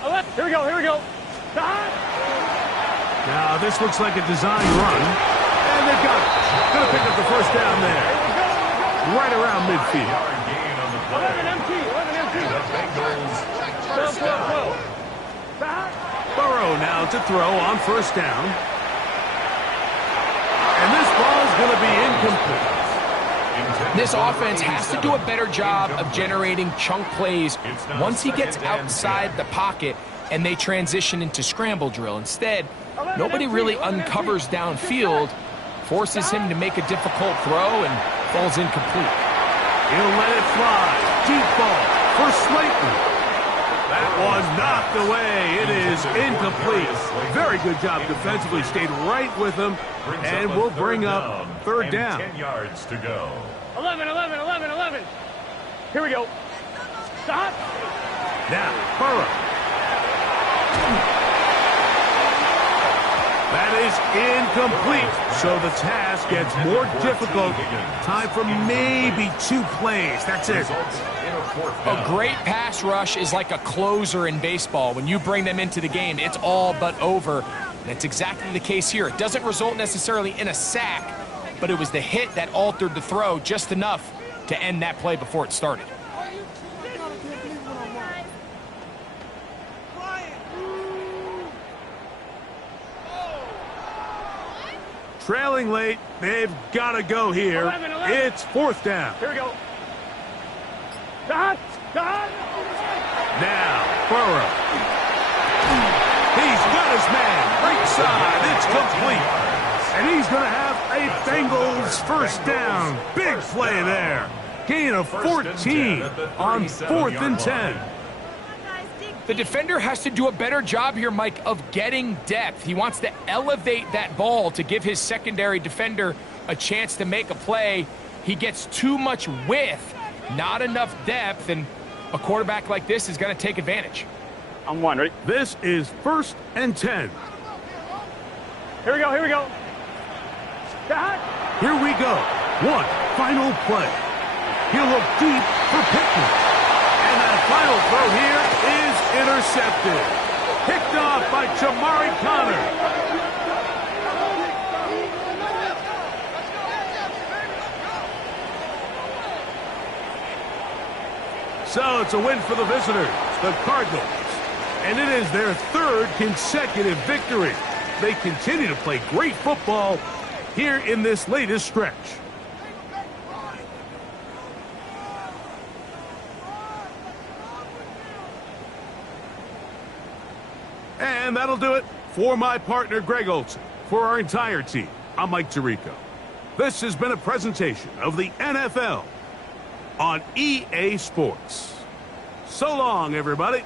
11. Here we go, here we go. Stop. Now, this looks like a design run. And they've got it. Gonna pick up the first down there. Right around midfield. 11 MT, 11 MT. The Bengals first 12, down. 12. Stop. Burrow now to throw on first down. And this ball's going to be incomplete. This offense has to do a better job of generating chunk plays once he gets outside the pocket and they transition into scramble drill. Instead, nobody really uncovers downfield, forces him to make a difficult throw, and falls incomplete. He'll let it fly. Deep ball for Slayton. That one knocked away. It is incomplete. Very good job defensively. Stayed right with him. And we'll bring up third down. 10 yards to go. 11, 11, 11, 11. Here we go. Stop. Now, Burrow. That is incomplete. So the task gets more difficult. Time for maybe 2 plays. That's it. A great pass rush is like a closer in baseball. When you bring them into the game, it's all but over. And it's exactly the case here. It doesn't result necessarily in a sack, but it was the hit that altered the throw just enough to end that play before it started. Trailing late. They've got to go here. 11. It's fourth down. Here we go. Stop. Stop. Now, Burrow. He's got his man. Right side. It's complete. And he's going to have a Bengals first down. Big play there. Gain of 14 on 4th and 10. The defender has to do a better job here, Mike, of getting depth. He wants to elevate that ball to give his secondary defender a chance to make a play. He gets too much width, not enough depth, and a quarterback like this is going to take advantage. I'm one, ready? This is 1st and 10. Here we go, here we go. Stop. Here we go. One final play. He'll look deep for Pickens. And that final throw here is intercepted. Picked off by Jamari Connor. So it's a win for the visitors, the Cardinals. And it is their 3rd consecutive victory. They continue to play great football here in this latest stretch. And that'll do it for my partner, Greg Olson. For our entire team, I'm Mike Tirico. This has been a presentation of the NFL on EA Sports. So long, everybody.